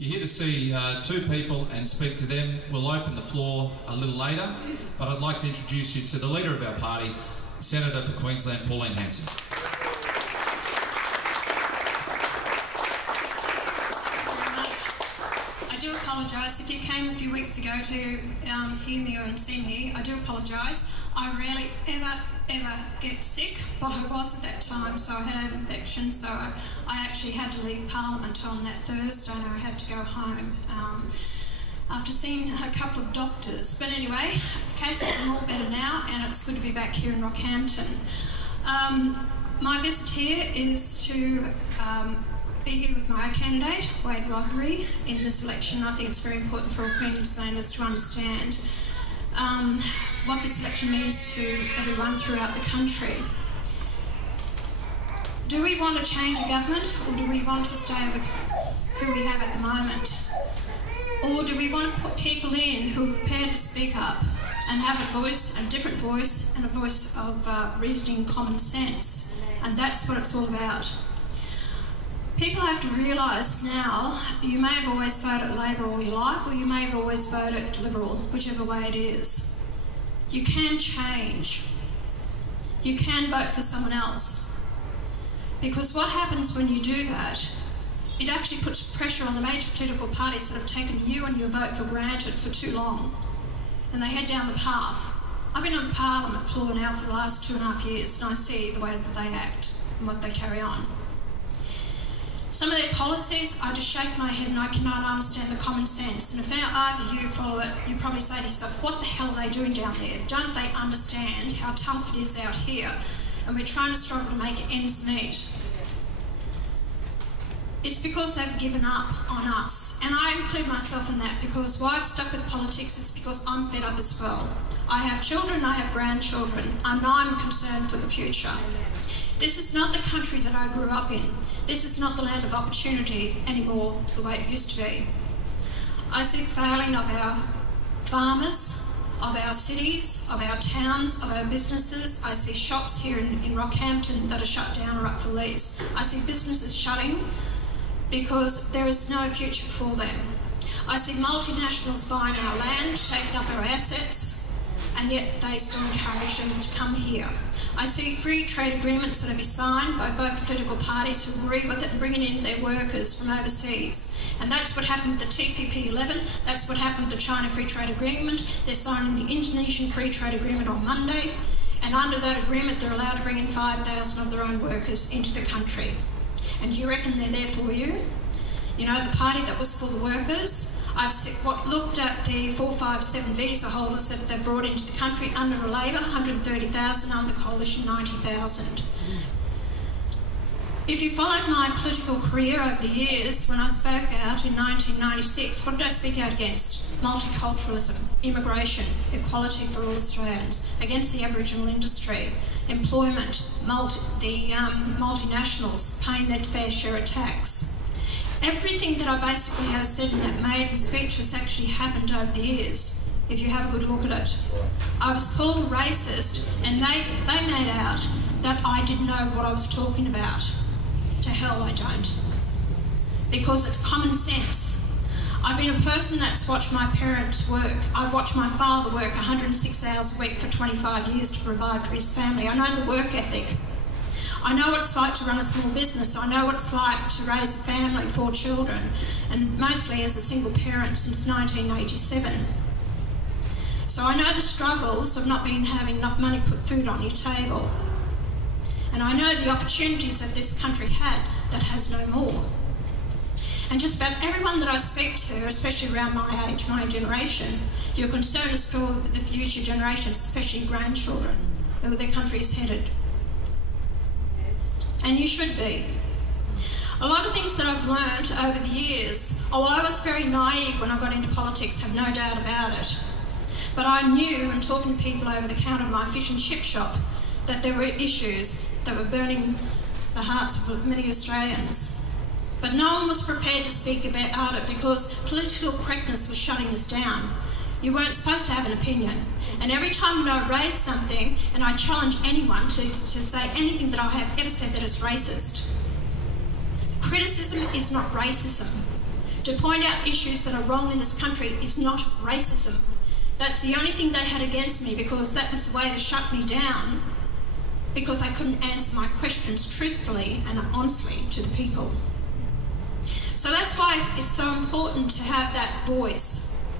You're here to see two people and speak to them. We'll open the floor a little later, but I'd like to introduce you to the leader of our party, Senator for Queensland, Pauline Hanson. I do apologise. If you came a few weeks ago to hear me and see me, I do apologise. I rarely ever get sick, but I was at that time, so I had an infection, so I actually had to leave Parliament on that Thursday and I had to go home after seeing a couple of doctors. But anyway, the cases are all better now and it's good to be back here in Rockhampton. My visit here is to be here with my candidate, Wade Rothery, in this election. I think it's very important for all Queenslanders to understand what this election means to everyone throughout the country. Do we want to change a government, or do we want to stay with who we have at the moment? Or do we want to put people in who are prepared to speak up and have a voice, a different voice, and a voice of reasoning and common sense? And that's what it's all about. People have to realise now, you may have always voted Labor all your life, or you may have always voted Liberal, whichever way it is. You can change. You can vote for someone else. Because what happens when you do that, it actually puts pressure on the major political parties that have taken you and your vote for granted for too long. And they head down the path. I've been on the Parliament floor now for the last 2.5 years, and I see the way that they act and what they carry on. Some of their policies, I just shake my head and I cannot understand the common sense. And if either you follow it, you probably say to yourself, what the hell are they doing down there? Don't they understand how tough it is out here? And we're trying to struggle to make ends meet. It's because they've given up on us. And I include myself in that, because why I've stuck with politics is because I'm fed up as well. I have children, I have grandchildren, and I'm concerned for the future. This is not the country that I grew up in. This is not the land of opportunity anymore the way it used to be. I see failing of our farmers, of our cities, of our towns, of our businesses. I see shops here in Rockhampton that are shut down or up for lease. I see businesses shutting because there is no future for them. I see multinationals buying our land, taking up our assets, and yet they still encourage them to come here. I see free trade agreements that are being signed by both political parties who agree with it and bringing in their workers from overseas. And that's what happened with the TPP-11, that's what happened with the China Free Trade Agreement. They're signing the Indonesian Free Trade Agreement on Monday, and under that agreement they're allowed to bring in 5,000 of their own workers into the country. And you reckon they're there for you? You know, the party that was for the workers, I've looked at the 457 visa holders that they've brought into the country under Labor, 130,000, under the Coalition, 90,000. If you followed my political career over the years, when I spoke out in 1996, what did I speak out against? Multiculturalism, immigration, equality for all Australians, against the Aboriginal industry, employment, the multinationals paying their fair share of tax. Everything that I basically have said in that maiden speech has actually happened over the years, if you have a good look at it. I was called a racist, and they made out that I didn't know what I was talking about. To hell I don't. Because it's common sense. I've been a person that's watched my parents work. I've watched my father work 106 hours a week for 25 years to provide for his family. I know the work ethic. I know what it's like to run a small business. I know what it's like to raise a family, 4 children, and mostly as a single parent since 1987. So I know the struggles of not having enough money to put food on your table. And I know the opportunities that this country had that has no more. And just about everyone that I speak to, especially around my age, my generation, your concern is for the future generations, especially grandchildren, where their country is headed. And you should be. A lot of things that I've learned over the years, I was very naive when I got into politics, have no doubt about it. But I knew, and talking to people over the counter of my fish and chip shop, that there were issues that were burning the hearts of many Australians. But no one was prepared to speak about it because political correctness was shutting us down. You weren't supposed to have an opinion. And every time when I raise something, and I challenge anyone to say anything that I have ever said that is racist, criticism is not racism. To point out issues that are wrong in this country is not racism. That's the only thing they had against me, because that was the way they shut me down, because I couldn't answer my questions truthfully and honestly to the people. So that's why it's so important to have that voice.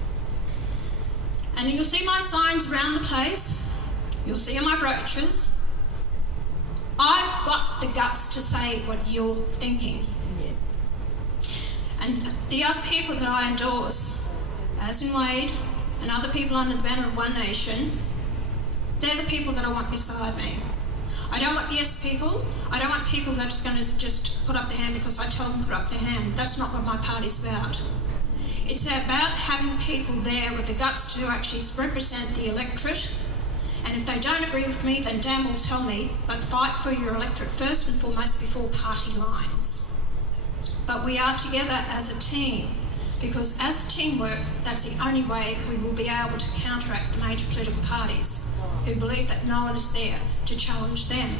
And you'll see my signs around the place. You'll see my brochures. I've got the guts to say what you're thinking. Yes. And the other people that I endorse, as in Wade, and other people under the banner of One Nation, they're the people that I want beside me. I don't want yes people. I don't want people that are going to just put up their hand because I tell them to put up their hand. That's not what my party's about. It's about having people there with the guts to actually represent the electorate. And if they don't agree with me, then damn well tell me, but fight for your electorate first and foremost before party lines. But we are together as a team, because as a teamwork, that's the only way we will be able to counteract the major political parties who believe that no one is there to challenge them.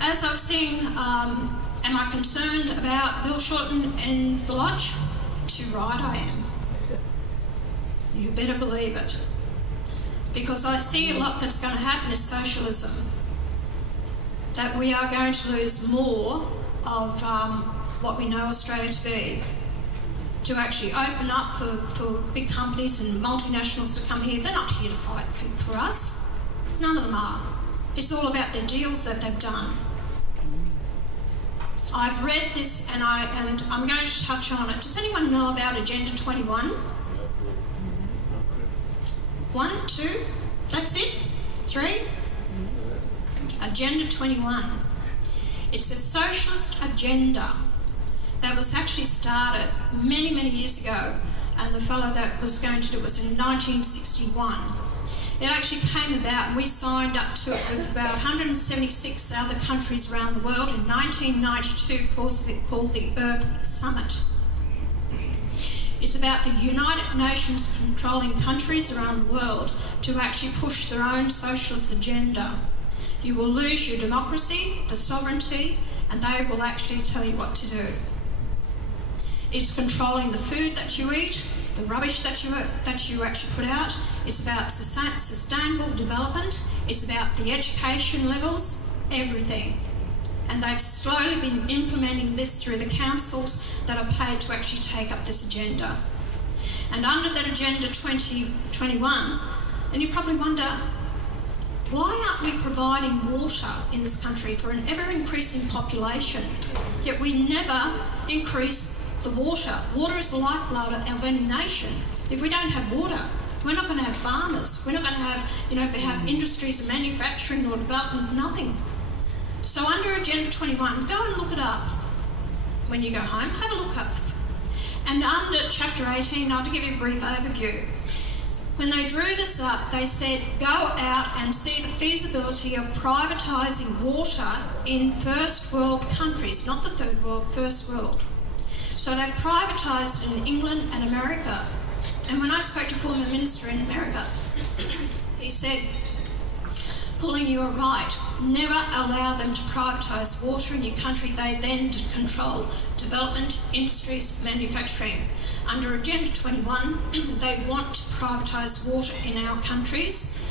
As I've seen, am I concerned about Bill Shorten and the Lodge? Too right I am. You better believe it. Because I see a lot that's going to happen is socialism. That we are going to lose more of what we know Australia to be. To actually open up for big companies and multinationals to come here. They're not here to fight for us. None of them are. It's all about their deals that they've done. I've read this and I'm going to touch on it. Does anyone know about Agenda 21? 1, 2, that's it? 3? Agenda 21. It's a socialist agenda that was actually started many, many years ago, and the fellow that was going to do it was in 1961. It actually came about, and we signed up to it with about 176 other countries around the world in 1992, called the Earth Summit. It's about the United Nations controlling countries around the world to actually push their own socialist agenda. You will lose your democracy, the sovereignty, and they will actually tell you what to do. It's controlling the food that you eat, the rubbish that you actually put out. It's about sustainable development. It's about the education levels, everything. And they've slowly been implementing this through the councils that are paid to actually take up this agenda. And under that Agenda 2021, and you probably wonder, why aren't we providing water in this country for an ever-increasing population? Yet we never increase the water. Water is the lifeblood of any nation. If we don't have water, we're not going to have farmers. We're not going to have industries of manufacturing or development, nothing. So under Agenda 21, go and look it up. When you go home, have a look up. And under Chapter 18, I'll give you a brief overview. When they drew this up, they said, go out and see the feasibility of privatising water in first world countries, not the third world, first world. So they privatised in England and America. And when I spoke to a former minister in America, he said, Pauline, you are right. Never allow them to privatise water in your country. They then control development, industries, manufacturing. Under Agenda 21, they want to privatise water in our countries,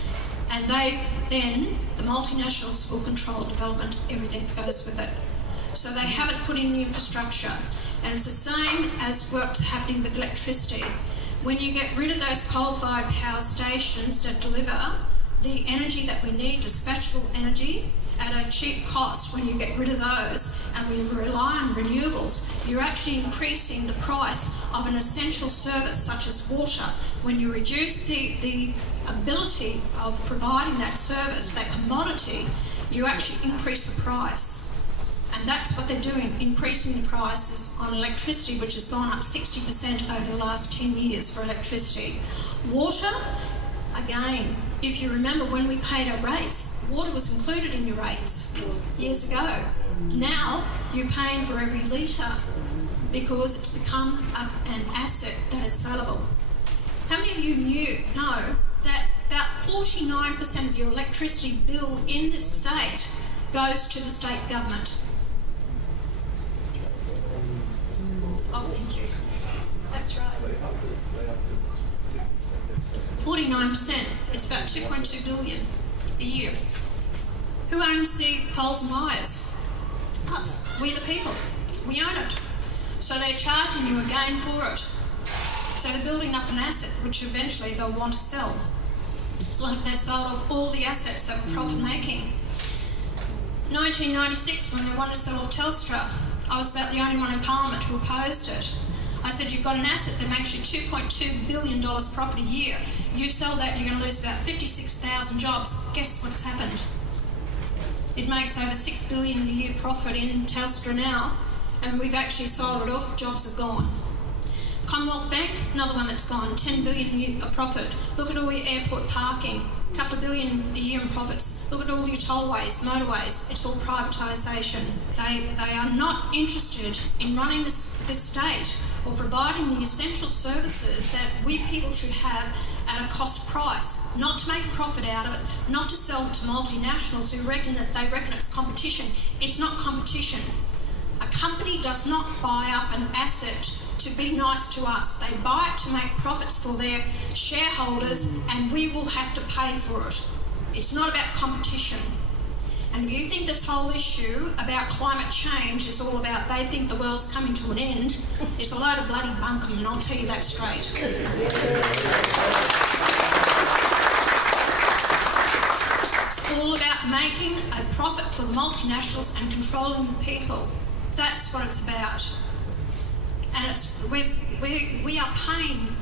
and the multinationals will control development, everything that goes with it. So they haven't put in the infrastructure. And it's the same as what's happening with electricity. When you get rid of those coal-fired power stations that deliver the energy that we need, dispatchable energy, at a cheap cost, when you get rid of those and we rely on renewables, you're actually increasing the price of an essential service such as water. When you reduce the ability of providing that service, that commodity, you actually increase the price. And that's what they're doing, increasing the prices on electricity, which has gone up 60% over the last 10 years for electricity. Water, again, if you remember when we paid our rates, water was included in your rates years ago. Now you're paying for every litre because it's become an asset that is sellable. How many of you know that about 49% of your electricity bill in this state goes to the state government? 29%. It's about $2.2 billion a year. Who owns the Coles and Myers? Us. We the people. We own it. So they're charging you again for it. So they're building up an asset which eventually they'll want to sell. Like they've sold off all the assets that were profit making. 1996, when they wanted to sell off Telstra, I was about the only one in Parliament who opposed it. I said, you've got an asset that makes you $2.2 billion profit a year. You sell that, you're going to lose about 56,000 jobs. Guess what's happened? It makes over $6 billion a year profit in Telstra now, and we've actually sold it off. Jobs have gone. Commonwealth Bank, another one that's gone, $10 billion a year profit. Look at all your airport parking, a couple of billion a year in profits. Look at all your tollways, motorways. It's all privatisation. They are not interested in running this state or providing the essential services that we people should have at a cost price, not to make a profit out of it, not to sell it to multinationals who reckon it's competition. It's not competition. A company does not buy up an asset to be nice to us. They buy it to make profits for their shareholders, and we will have to pay for it. It's not about competition. And if you think this whole issue about climate change is all about they think the world's coming to an end, it's a load of bloody bunkum, and I'll tell you that straight. It's all about making a profit for the multinationals and controlling the people. That's what it's about. And we are paying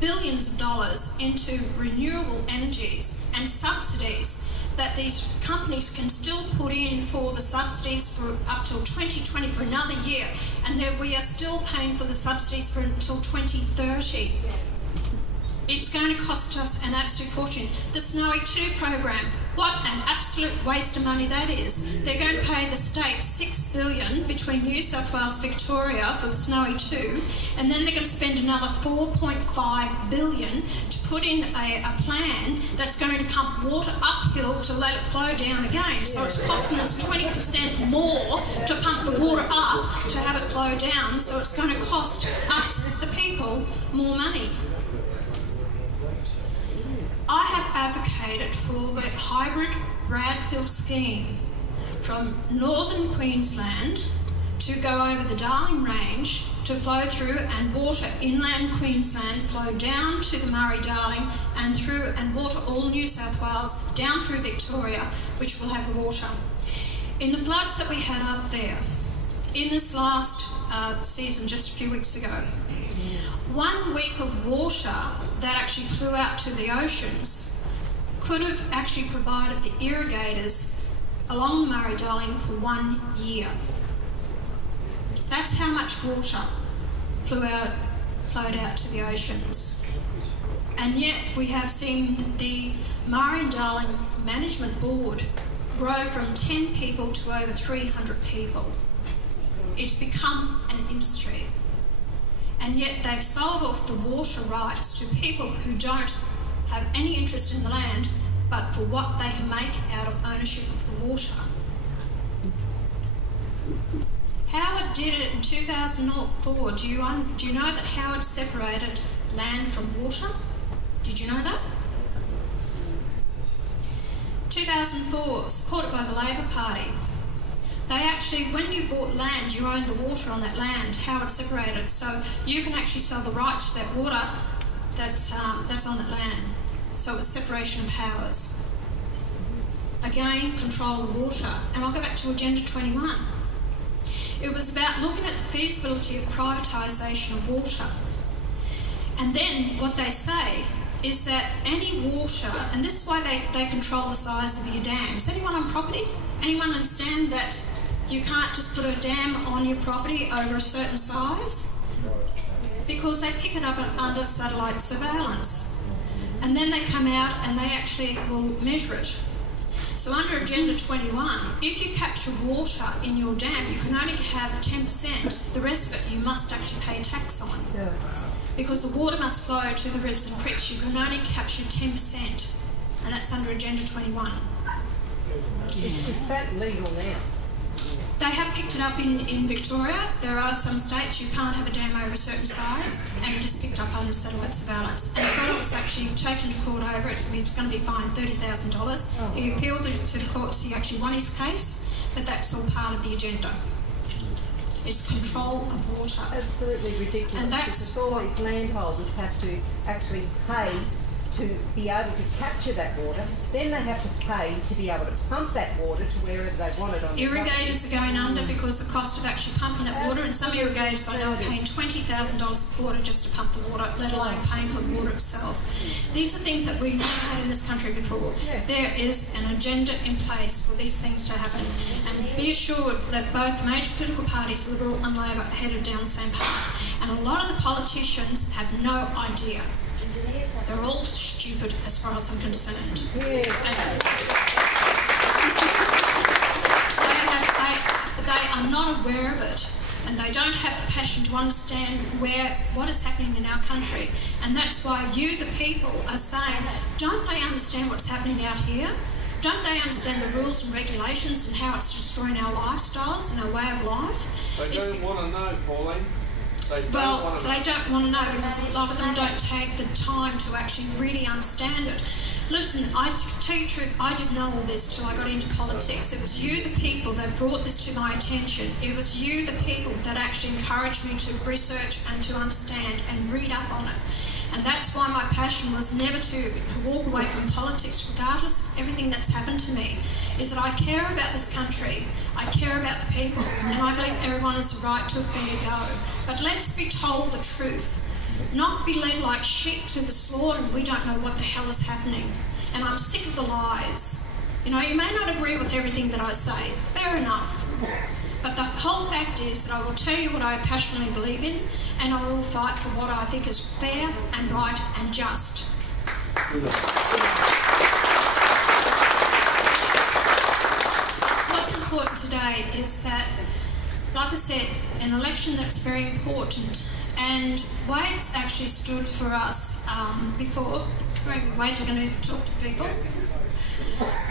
billions of dollars into renewable energies and subsidies that these companies can still put in for the subsidies for up till 2020 for another year, and that we are still paying for the subsidies for until 2030. It's going to cost us an absolute fortune. The Snowy 2 program, what an absolute waste of money that is. They're going to pay the state $6 billion between New South Wales and Victoria for the Snowy 2, and then they're going to spend another $4.5 billion to put in a plan that's going to pump water uphill to let it flow down again. So it's costing us 20% more to pump the water up to have it flow down, so it's going to cost us, the people, more money. I have advocated for the hybrid Bradfield scheme from northern Queensland to go over the Darling Range to flow through and water inland Queensland, flow down to the Murray-Darling and through and water all New South Wales, down through Victoria, which will have the water. In the floods that we had up there, in this last season, just a few weeks ago, 1 week of water that actually flew out to the oceans could have actually provided the irrigators along the Murray-Darling for 1 year. That's how much water flowed out to the oceans. And yet we have seen the Murray-Darling Management Board grow from 10 people to over 300 people. It's become an industry. And yet they've sold off the water rights to people who don't have any interest in the land, but for what they can make out of ownership of the water. Howard did it in 2004. Do you know that Howard separated land from water? Did you know that? 2004, supported by the Labor Party. They actually, when you bought land, you owned the water on that land. Howard separated, so you can actually sell the rights to that water that's on that land. So it was separation of powers. Again, control of the water. And I'll go back to Agenda 21. It was about looking at the feasibility of privatisation of water. And then what they say is that any water, and this is why they control the size of your dams. Anyone on property? Anyone understand that you can't just put a dam on your property over a certain size? Because they pick it up under satellite surveillance. And then they come out and they actually will measure it. So under Agenda 21, if you capture water in your dam, you can only have 10%. The rest of it you must actually pay tax on. Yeah. Because the water must flow to the rivers and creeks. You can only capture 10%. And that's under Agenda 21. Is that legal now? They have picked it up in Victoria. There are some states you can't have a dam over a certain size, and it is picked up under satellite surveillance. And the fellow was actually taken to court over it. He was going to be fined $30,000. He appealed to the courts. He actually won his case, but that's all part of the agenda. It's control of water. Absolutely ridiculous. And that's because all these landholders have to actually pay to be able to capture that water. Then they have to pay to be able to pump that water to wherever they want it on the irrigators are going under because the cost of actually pumping that water, and some irrigators I know are paying $20,000 a quarter just to pump the water, let alone paying for the water itself. These are things that we've never had in this country before. There is an agenda in place for these things to happen, and be assured that both the major political parties, Liberal and Labor, are headed down the same path. And a lot of the politicians have no idea. They're all stupid as far as I'm concerned. They are not aware of it, and they don't have the passion to understand what is happening in our country. And that's why you, the people, are saying, don't they understand what's happening out here? Don't they understand the rules and regulations and how it's destroying our lifestyles and our way of life? They don't want to know, Pauline. They don't want to know because a lot of them don't take the time to actually really understand it. Listen, to tell you the truth, I didn't know all this till I got into politics. It was you, the people, that brought this to my attention. It was you, the people, that actually encouraged me to research and to understand and read up on it. And that's why my passion was never to walk away from politics, regardless of everything that's happened to me, is that I care about this country, I care about the people, and I believe everyone has a right to a fair go. But let's be told the truth, not be led like sheep to the slaughter and we don't know what the hell is happening. And I'm sick of the lies. You know, you may not agree with everything that I say, fair enough. But the whole fact is that I will tell you what I passionately believe in, and I will fight for what I think is fair and right and just. What's important today is that, like I said, an election that's very important, and Wade's actually stood for us before. Maybe Wade, you're going to talk to people.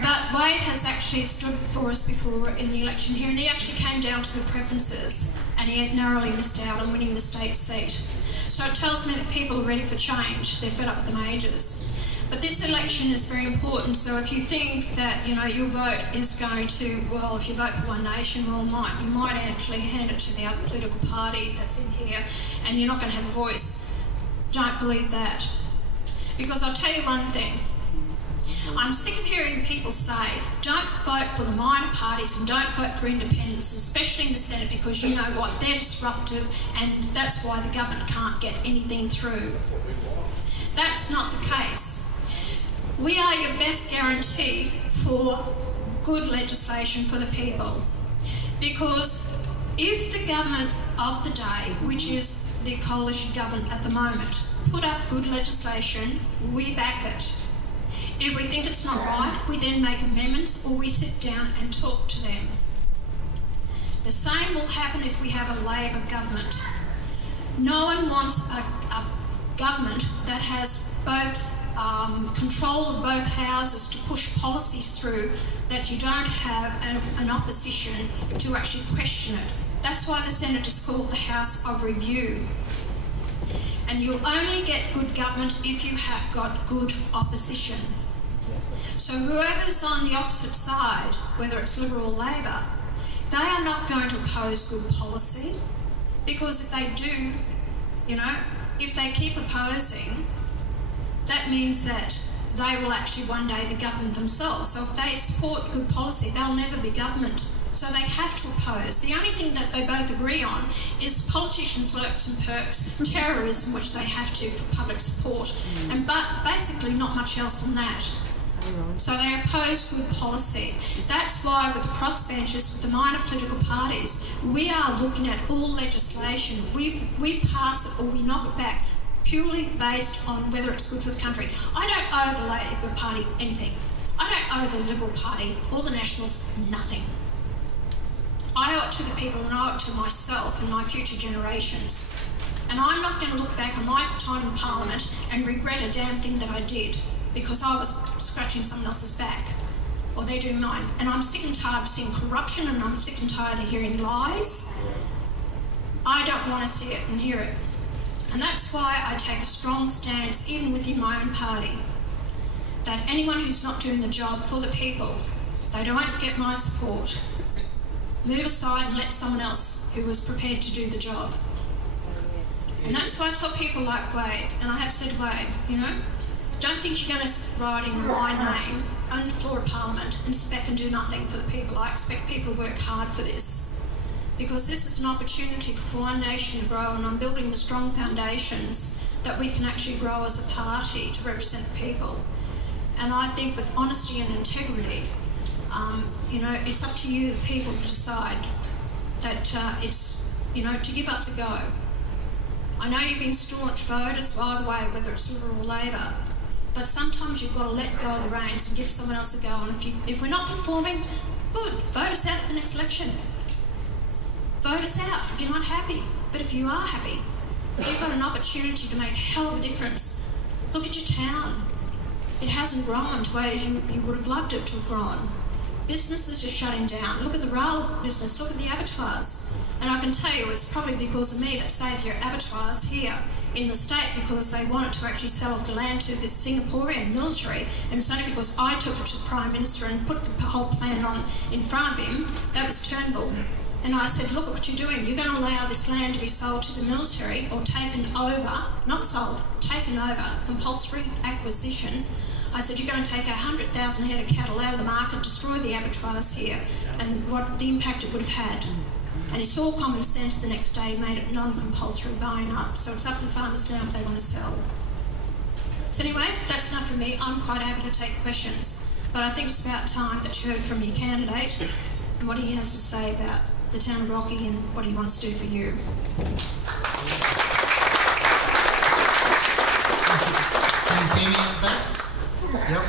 But Wade has actually stood for us before in the election here, and he actually came down to the preferences, and he narrowly missed out on winning the state seat. So it tells me that people are ready for change. They're fed up with the majors. But this election is very important, so if you think that, you know, your vote is going to, well, if you vote for One Nation, well, you might actually hand it to the other political party that's in here, and you're not going to have a voice. Don't believe that. Because I'll tell you one thing. I'm sick of hearing people say, don't vote for the minor parties and don't vote for independents, especially in the Senate, because you know what, they're disruptive and that's why the government can't get anything through. That's not the case. We are your best guarantee for good legislation for the people. Because if the government of the day, which is the coalition government at the moment, put up good legislation, we back it. If we think it's not right, we then make amendments or we sit down and talk to them. The same will happen if we have a Labor government. No one wants a government that has both control of both houses to push policies through that you don't have an opposition to actually question it. That's why the Senate is called the House of Review. And you'll only get good government if you have got good opposition. So whoever's on the opposite side, whether it's Liberal or Labor, they are not going to oppose good policy, because if they do, you know, if they keep opposing, that means that they will actually one day be government themselves. So if they support good policy, they'll never be government. So they have to oppose. The only thing that they both agree on is politicians' lurks and perks, terrorism, which they have to for public support, but basically not much else than that. So they oppose good policy. That's why with the crossbenchers, with the minor political parties, we are looking at all legislation. We pass it or we knock it back purely based on whether it's good for the country. I don't owe the Labor Party anything. I don't owe the Liberal Party or the Nationals nothing. I owe it to the people and I owe it to myself and my future generations. And I'm not going to look back on my time in Parliament and regret a damn thing that I did because I was scratching someone else's back. or they're doing mine. And I'm sick and tired of seeing corruption, and I'm sick and tired of hearing lies. I don't want to see it and hear it. And that's why I take a strong stance, even within my own party, that anyone who's not doing the job for the people, they don't get my support. Move aside and let someone else who was prepared to do the job. And that's why I tell people like Wade, and I have said, Wade, you know, don't think you're going to ride in my name on the floor of Parliament and sit back and do nothing for the people. I expect people to work hard for this, because this is an opportunity for One Nation to grow, and I'm building the strong foundations that we can actually grow as a party to represent the people. And I think with honesty and integrity, you know, it's up to you, the people, to decide that it's, you know, to give us a go. I know you've been staunch voters, either way, whether it's Liberal or Labor, but sometimes you've got to let go of the reins and give someone else a go. And if we're not performing, good, vote us out at the next election. Vote us out if you're not happy. But if you are happy, you've got an opportunity to make a hell of a difference. Look at your town. It hasn't grown to where you would have loved it to have grown. Businesses are shutting down. Look at the rail business, look at the abattoirs. And I can tell you it's probably because of me that saved your abattoirs here in the state, because they wanted to actually sell off the land to the Singaporean military, and it's only because I took it to the Prime Minister and put the whole plan on in front of him. That was Turnbull. And I said, look at what you're doing. You're going to allow this land to be sold to the military, or taken over, not sold, taken over, compulsory acquisition. I said, you're going to take 100,000 head of cattle out of the market, destroy the abattoirs here, and what the impact it would have had. And he saw common sense the next day, made it non-compulsory buying up. So it's up to the farmers now if they want to sell. So anyway, that's enough from me. I'm quite happy to take questions. But I think it's about time that you heard from your candidate and what he has to say about the town of Rocky and what he wants to do for you. Can you see me in the back? Yep,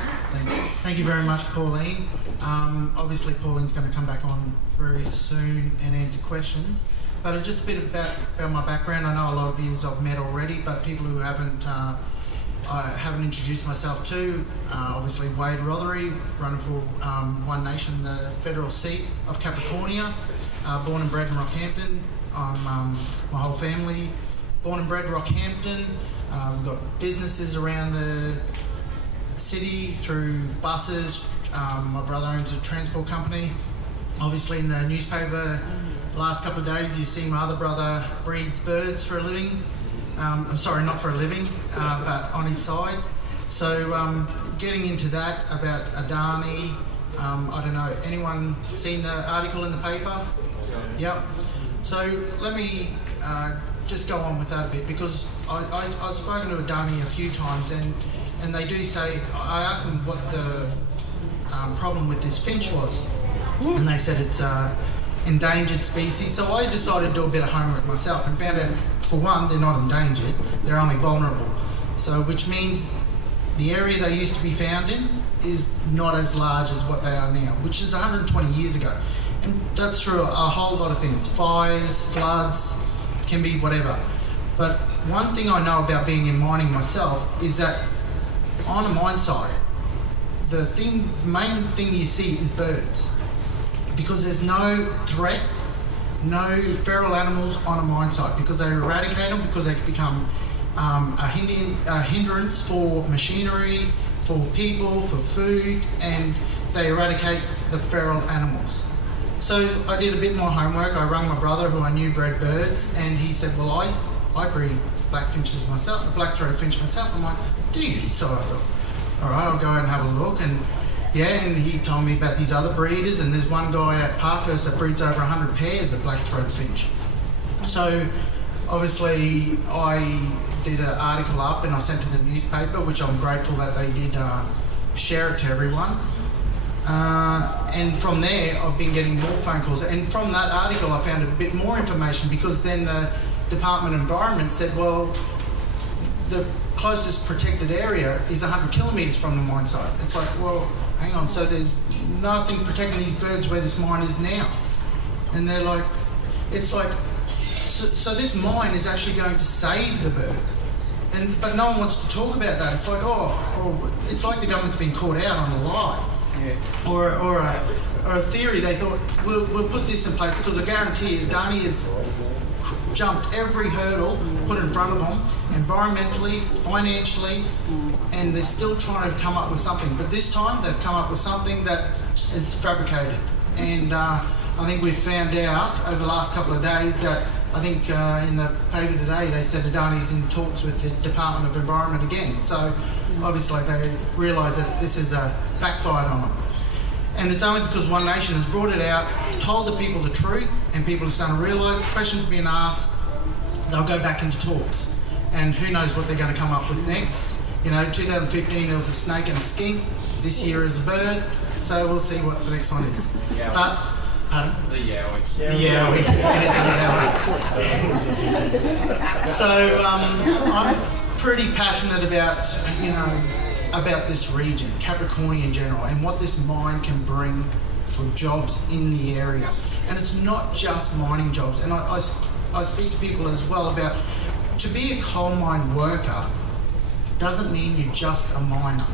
thank you very much, Pauline. Obviously, Pauline's going to come back on very soon and answer questions. But just a bit about my background. I know a lot of you I've met already, but people who I haven't introduced myself to. Obviously, Wade Rothery, running for One Nation, the federal seat of Capricornia. Born and bred in Rockhampton. My whole family born and bred Rockhampton. We've got businesses around the city through buses. My brother owns a transport company. Obviously, in the newspaper the last couple of days, you've seen my other brother breeds birds for a living. I'm sorry, not for a living, but on his side. So getting into that about Adani, I don't know, anyone seen the article in the paper? Yep. So let me just go on with that a bit, because I've spoken to Adani a few times, and they do say, I asked them what the problem with this finch was, and they said it's endangered species. So I decided to do a bit of homework myself and found out, for one, they're not endangered, they're only vulnerable. So which means the area they used to be found in is not as large as what they are now, which is 120 years ago. And that's through a whole lot of things, fires, floods, can be whatever. But one thing I know about being in mining myself is that on a mine site, the main thing you see is birds, because there's no threat, no feral animals on a mine site, because they eradicate them, because they become a hindrance for machinery, for people, for food, and they eradicate the feral animals. So I did a bit more homework. I rang my brother, who I knew bred birds, and he said, well, I breed black finches myself, a black-throated finch myself. I'm like, do you? So I thought, all right, I'll go and have a look. And yeah, and he told me about these other breeders, and there's one guy at Parkhurst that breeds over 100 pairs of black-throated finch. So obviously I did an article up and I sent to the newspaper, which I'm grateful that they did share it to everyone. And from there, I've been getting more phone calls. And from that article, I found a bit more information, because then the Department of Environment said, well, the closest protected area is 100 kilometres from the mine site. It's like, well, hang on, so there's nothing protecting these birds where this mine is now. And they're like, it's like, so this mine is actually going to save the bird. But no one wants to talk about that. It's like, it's like the government's been caught out on a lie. or a theory. They thought, we'll put this in place because I guarantee you, Adani has jumped every hurdle put in front of them, environmentally, financially, and they're still trying to come up with something. But this time, they've come up with something that is fabricated. And I think we've found out over the last couple of days that I think in the paper today they said Adani's in talks with the Department of Environment again. So obviously they realise that this is backfired on them. And it's only because One Nation has brought it out, told the people the truth, and people are starting to realise questions being asked, they'll go back into talks. And who knows what they're going to come up with next. You know, 2015 there was a snake and a skink, this year is a bird, so we'll see what the next one is. Yeah. But, pardon? The Yowie. The Yowie. So I'm pretty passionate about, you know, about this region, Capricornia in general, and what this mine can bring for jobs in the area. And it's not just mining jobs. And I speak to people as well about, to be a coal mine worker doesn't mean you're just a miner.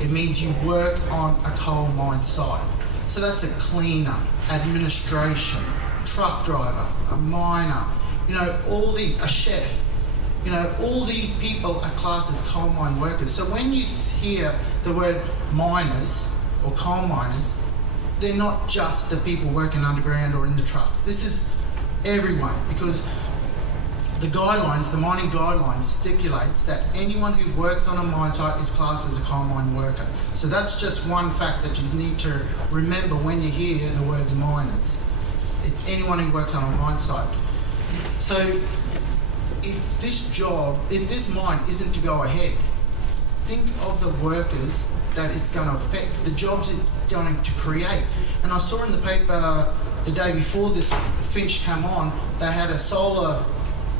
It means you work on a coal mine site. So that's a cleaner, administration, truck driver, a miner, you know, all these, a chef. You know, all these people are classed as coal mine workers. So when you hear the word miners or coal miners, they're not just the people working underground or in the trucks. This is everyone, because the guidelines, the mining guidelines stipulates that anyone who works on a mine site is classed as a coal mine worker. So that's just one fact that you need to remember when you hear the words miners. It's anyone who works on a mine site. So if this mine isn't to go ahead, think of the workers that it's going to affect, the jobs it's going to create. And I saw in the paper the day before this Finch came on, they had a solar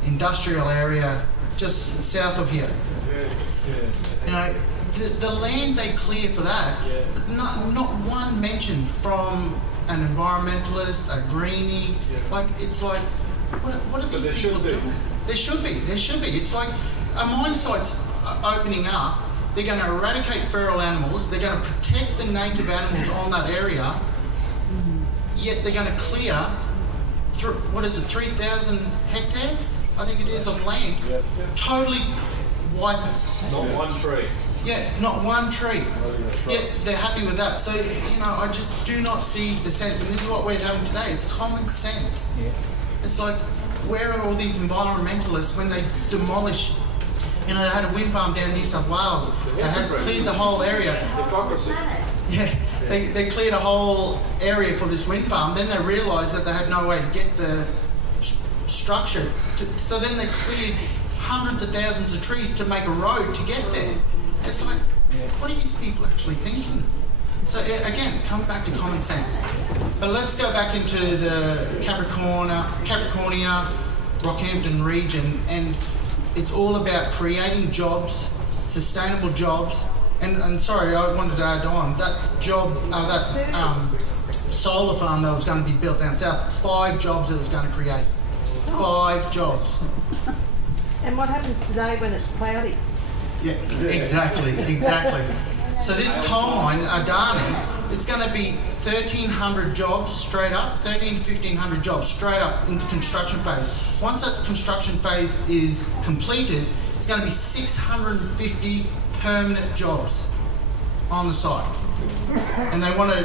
industrial area just south of here. You know, the land they clear for that, not one mentioned from an environmentalist, a greenie. Like, it's like, what are these people doing? There should be. It's like a mine site's opening up. They're going to eradicate feral animals. They're going to protect the native animals on that area. Yet they're going to clear, 3,000 hectares? I think it is of land. Totally wipe it. Not one tree. Yeah, not one tree. Yet they're happy with that. So, you know, I just do not see the sense. And this is what we're having today. It's common sense. It's like, where are all these environmentalists when they demolish? You know, they had a wind farm down in New South Wales. They had cleared the whole area. Hypocrisy. Yeah, they cleared a whole area for this wind farm. Then they realised that they had no way to get the structure. So then they cleared hundreds of thousands of trees to make a road to get there. It's like, what are these people actually thinking? So again, come back to common sense. But let's go back into the Capricornia, Rockhampton region, and it's all about creating jobs, sustainable jobs. And sorry, I wanted to add on that job, solar farm that was going to be built down south. 5 jobs it was going to create. 5 jobs. And what happens today when it's cloudy? Yeah, exactly. So this coal mine, Adani, it's going to be 1,300 jobs straight up, 1,300 to 1,500 jobs straight up into construction phase. Once that construction phase is completed, it's going to be 650 permanent jobs on the site. And they want to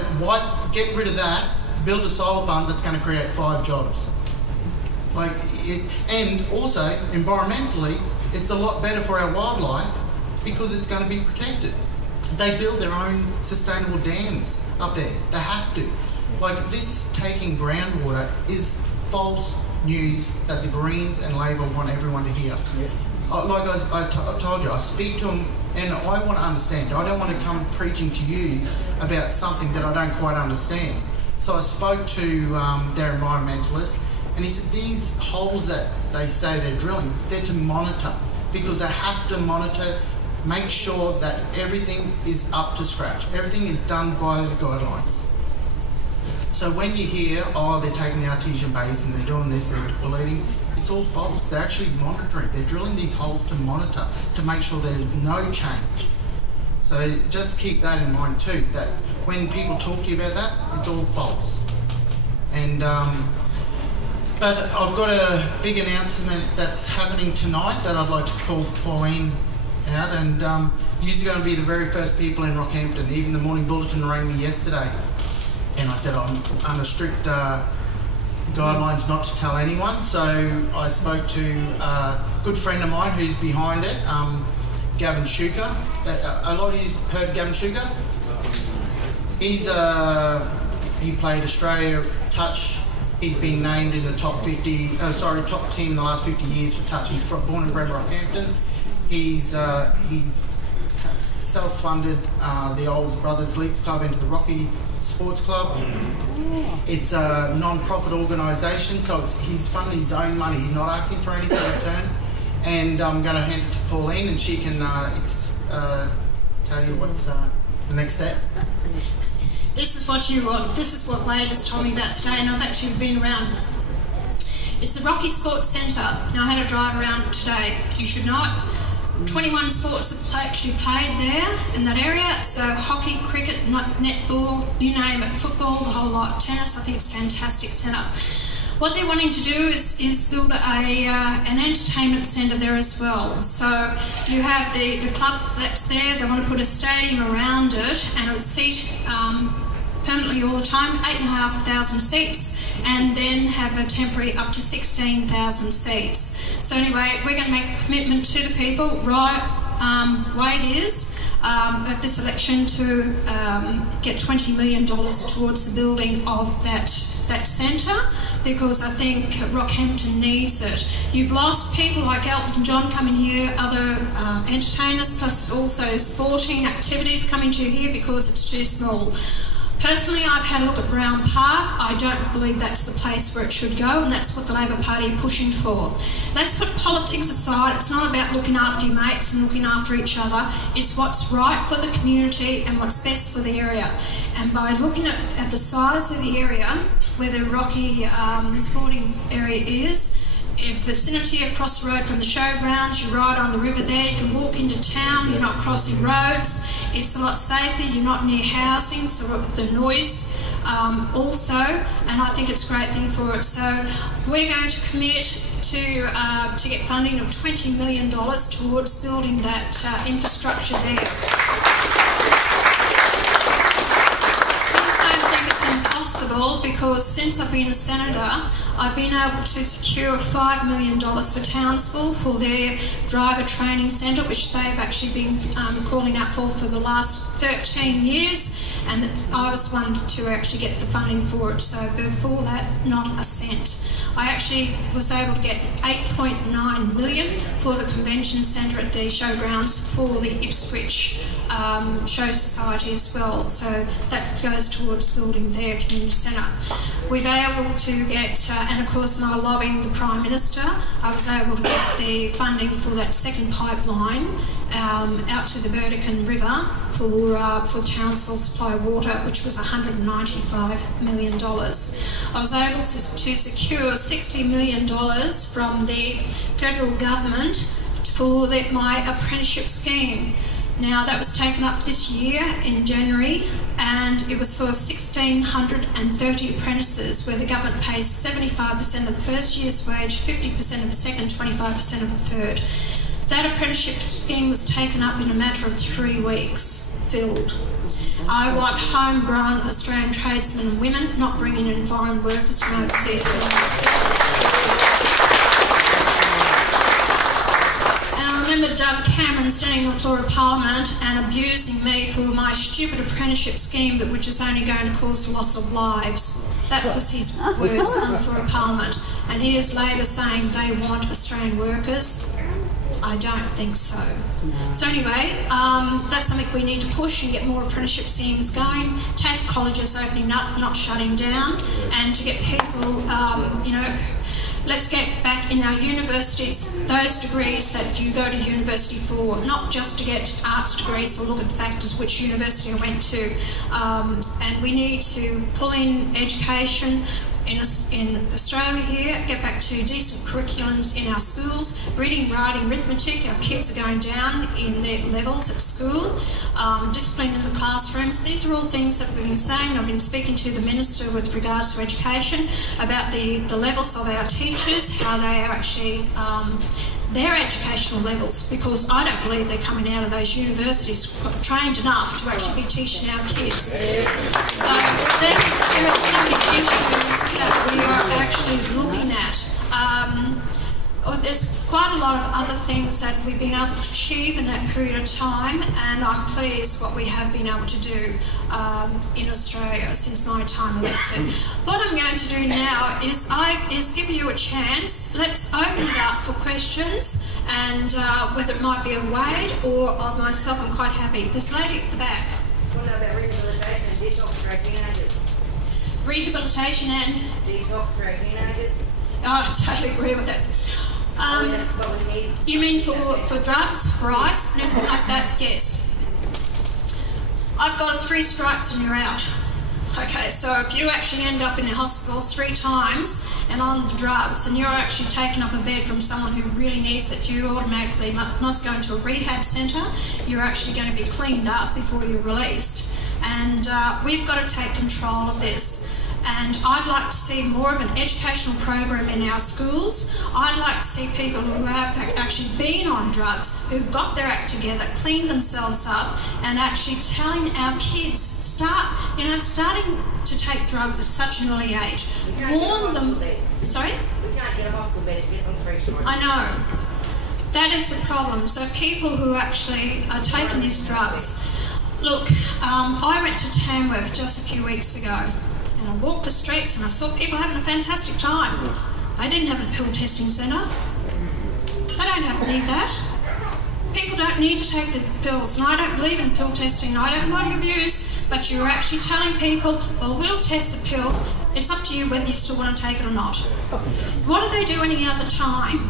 get rid of that, build a solar farm that's going to create 5 jobs. And also, environmentally, it's a lot better for our wildlife because it's going to be protected. They build their own sustainable dams up there. They have to. Like, this taking groundwater is false news that the Greens and Labor want everyone to hear. Like I told you, I speak to them and I want to understand. I don't want to come preaching to you about something that I don't quite understand. So I spoke to their environmentalist, and he said these holes that they say they're drilling, they're to monitor, because they have to monitor, make sure that everything is up to scratch. Everything is done by the guidelines. So when you hear, they're taking the artesian basin, they're doing this, they're polluting, it's all false. They're actually monitoring. They're drilling these holes to monitor, to make sure there's no change. So So just keep that in mind too, that when people talk to you about that, it's all false. And but I've got a big announcement that's happening tonight that I'd like to call Pauline out, and you're going to be the very first people in Rockhampton. Even the Morning Bulletin rang me yesterday, and I said I'm under strict guidelines not to tell anyone. So I spoke to a good friend of mine who's behind it, Gavin Shuker. A lot of you've heard of Gavin Shuker. He played Australia touch. He's been named in the top team in the last 50 years for touch. He's born and bred Rockhampton. He's self-funded the old Brothers Leagues Club into the Rocky Sports Club. It's a non-profit organisation, so he's funding his own money. He's not asking for anything in return. And I'm going to hand it to Pauline, and she can tell you what's the next step. This is what you want. This is what Wade has told me about today, and I've actually been around. It's the Rocky Sports Centre. Now, I had a drive around today. You should know it. 21 sports are actually played there in that area. So hockey, cricket, netball, you name it, football, the whole lot, tennis. I think it's a fantastic centre. What they're wanting to do is build an entertainment centre there as well. So you have the club that's there. They want to put a stadium around it, and it'll seat permanently all the time, 8,500 seats, and then have a temporary up to 16,000 seats. So anyway, we're going to make a commitment to the people, right? Wade is at this election to get $20 million towards the building of that centre, because I think Rockhampton needs it. You've lost people like Elton John coming here, other entertainers, plus also sporting activities coming to here because it's too small. Personally, I've had a look at Brown Park. I don't believe that's the place where it should go, and that's what the Labor Party are pushing for. Let's put politics aside. It's not about looking after your mates and looking after each other. It's what's right for the community and what's best for the area. And by looking at the size of the area, where the Rocky sporting area is, in vicinity across the road from the showgrounds, you ride on the river there, you can walk into town, you're not crossing roads, it's a lot safer, you're not near housing, so the noise also, and I think it's a great thing for it. So we're going to commit to get funding of $20 million towards building that infrastructure there. Impossible, because since I've been a senator, I've been able to secure $5 million for Townsville for their driver training centre, which they've actually been calling out for the last 13 years, and I was the one to actually get the funding for it. So before that, not a cent. I actually was able to get $8.9 million for the convention centre at the showgrounds for the Ipswich Show Society as well. So that goes towards building their community centre. We've been able to get, and of course my lobbying the Prime Minister, I was able to get the funding for that second pipeline out to the Burdekin River for Townsville Supply Water, which was $195 million. I was able to secure $60 million from the federal government for my apprenticeship scheme. Now that was taken up this year in January, and it was for 1,630 apprentices, where the government pays 75% of the first year's wage, 50% of the second, 25% of the third. That apprenticeship scheme was taken up in a matter of 3 weeks, filled. I want homegrown Australian tradesmen and women, not bringing in foreign workers from overseas. And I remember Doug Cameron standing on the floor of Parliament and abusing me for my stupid apprenticeship scheme, which is only going to cause the loss of lives. That was his words on the floor of Parliament. And here's Labor saying they want Australian workers. I don't think so. So anyway, that's something we need to push and get more apprenticeship schemes going, TAFE colleges opening up, not shutting down, and to get people, let's get back in our universities those degrees that you go to university for, not just to get arts degrees or look at the factors which university I went to. And we need to pull in education. in Australia here, get back to decent curriculums in our schools, reading, writing, arithmetic. Our kids are going down in their levels at school, discipline in the classrooms. These are all things that we've been saying. I've been speaking to the Minister with regards to education about the levels of our teachers, how they are actually their educational levels, because I don't believe they're coming out of those universities trained enough to actually be teaching our kids. So there are so many issues that we are actually looking at. There's quite a lot of other things that we've been able to achieve in that period of time, and I'm pleased what we have been able to do in Australia since my time elected. What I'm going to do now is give you a chance. Let's open it up for questions, and whether it might be of Wade or of myself, I'm quite happy. This lady at the back. What about rehabilitation and detox for our teenagers? Rehabilitation and? Detox for our teenagers. Oh, I totally agree with it. You mean for drugs, for ice and everything like that? Yes. I've got 3 strikes and you're out. Okay, so if you actually end up in the hospital 3 times and on the drugs, and you're actually taking up a bed from someone who really needs it, you automatically must go into a rehab centre. You're actually going to be cleaned up before you're released. And we've got to take control of this. And I'd like to see more of an educational program in our schools. I'd like to see people who have actually been on drugs, who've got their act together, cleaned themselves up, and actually telling our kids, starting to take drugs at such an early age. Warn them. Sorry? We can't get a hospital bed to get them 3 times. I know. That is the problem. So people who actually are taking these drugs. Look, I went to Tamworth just a few weeks ago. And I walked the streets and I saw people having a fantastic time. They didn't have a pill testing centre. They don't need that. People don't need to take the pills, and I don't believe in pill testing. I don't know your views, but you're actually telling people, well, we'll test the pills. It's up to you whether you still want to take it or not. What do they do any other time?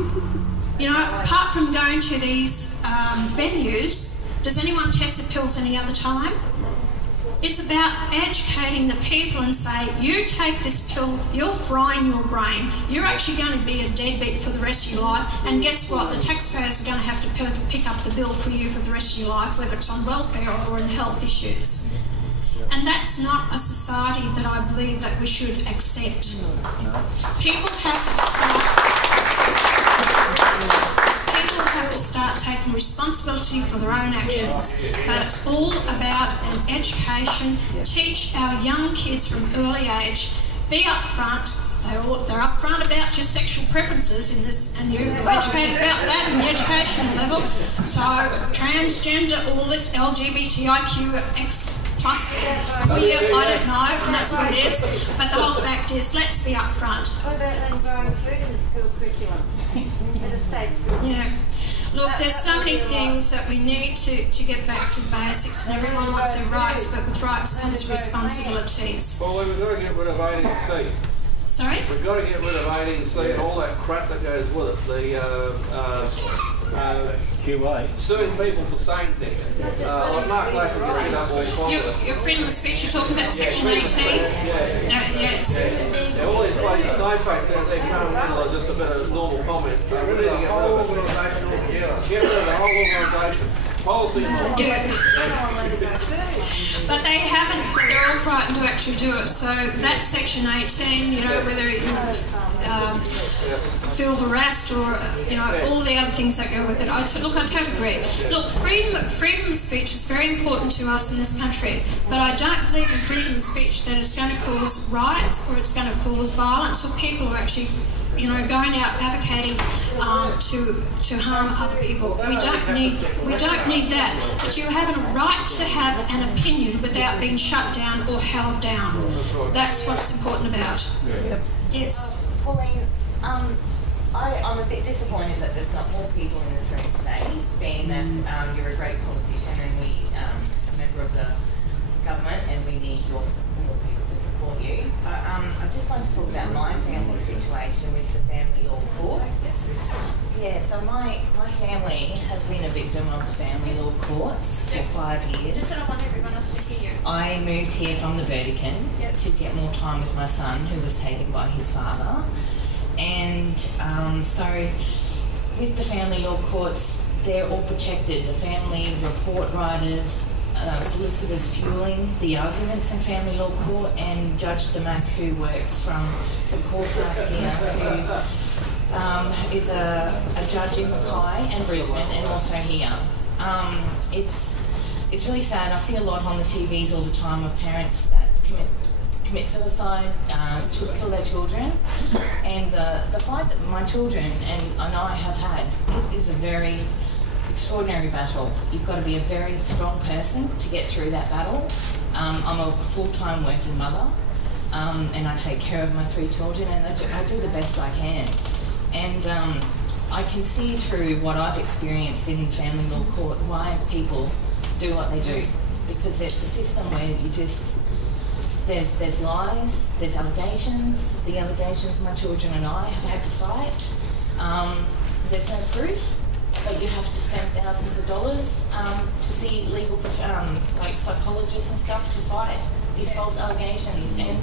Apart from going to these venues, does anyone test the pills any other time? It's about educating the people and say, you take this pill, you're frying your brain, you're actually going to be a deadbeat for the rest of your life, and guess what? The taxpayers are going to have to pick up the bill for you for the rest of your life, whether it's on welfare or in health issues. And that's not a society that I believe that we should accept. People have to start taking responsibility for their own actions, but it's all about an education. Teach our young kids from early age, be upfront. They're upfront about your sexual preferences in this, and you're educated about that in the education level. So transgender, all this LGBTIQ plus queer, I don't know, and that's what it is. But the whole fact is, let's be upfront. What about them growing food in the school curriculums? In the state school? Look, there's so many things that we need to get back to basics, and everyone wants their rights, but with rights comes responsibilities. Well, we've got to get rid of 18C. Sorry? We've got to get rid of 18C and all that crap that goes with it. QA. Suing people for saying things. Like Mark Latham gets it up all fine. Your freedom of speech, you're talking about Section 18? Yes. Yeah, all these bloody snowflakes out there come with just a bit of normal comment. We need to get rid of the whole organisation altogether. Get rid of the whole organisation. Policy. But they haven't, they're all frightened to actually do it. So that's Section 18, whether you feel harassed or, all the other things that go with it. I totally agree. Look, freedom of speech is very important to us in this country, but I don't believe in freedom of speech that it's going to cause riots or it's going to cause violence or people who actually going out advocating to harm other people. We don't need that. But you have a right to have an opinion without being shut down or held down. That's what's important about. Yes. Pauline, I'm a bit disappointed that there's not more people in this room today, being that you're a great politician and we a member of the government, and we need more people to support you. But I'd just like to talk about my family situation with the family law court. Yeah, so my family has been a victim of the family law courts for 5 years. Just I want everyone else to hear you. I moved here from the Vatican to get more time with my son, who was taken by his father. And so with the family law courts, they're all protected. The family report writers, solicitors fueling the arguments in family law court, and Judge Damac, who works from the courthouse here, who is a judge in Mackay and Brisbane, and also here. It's really sad. I see a lot on the TVs all the time of parents that commit suicide, kill their children, and the fight that my children and I have had, it is a very extraordinary battle. You've got to be a very strong person to get through that battle. I'm a full-time working mother, and I take care of my 3 children, and I do the best I can. And I can see through what I've experienced in family law court why people do what they do, because it's a system where you just there's lies, there's allegations. The allegations my children and I have had to fight. There's no proof, but you have to spend thousands of dollars to see legal, like psychologists and stuff, to fight these false allegations. And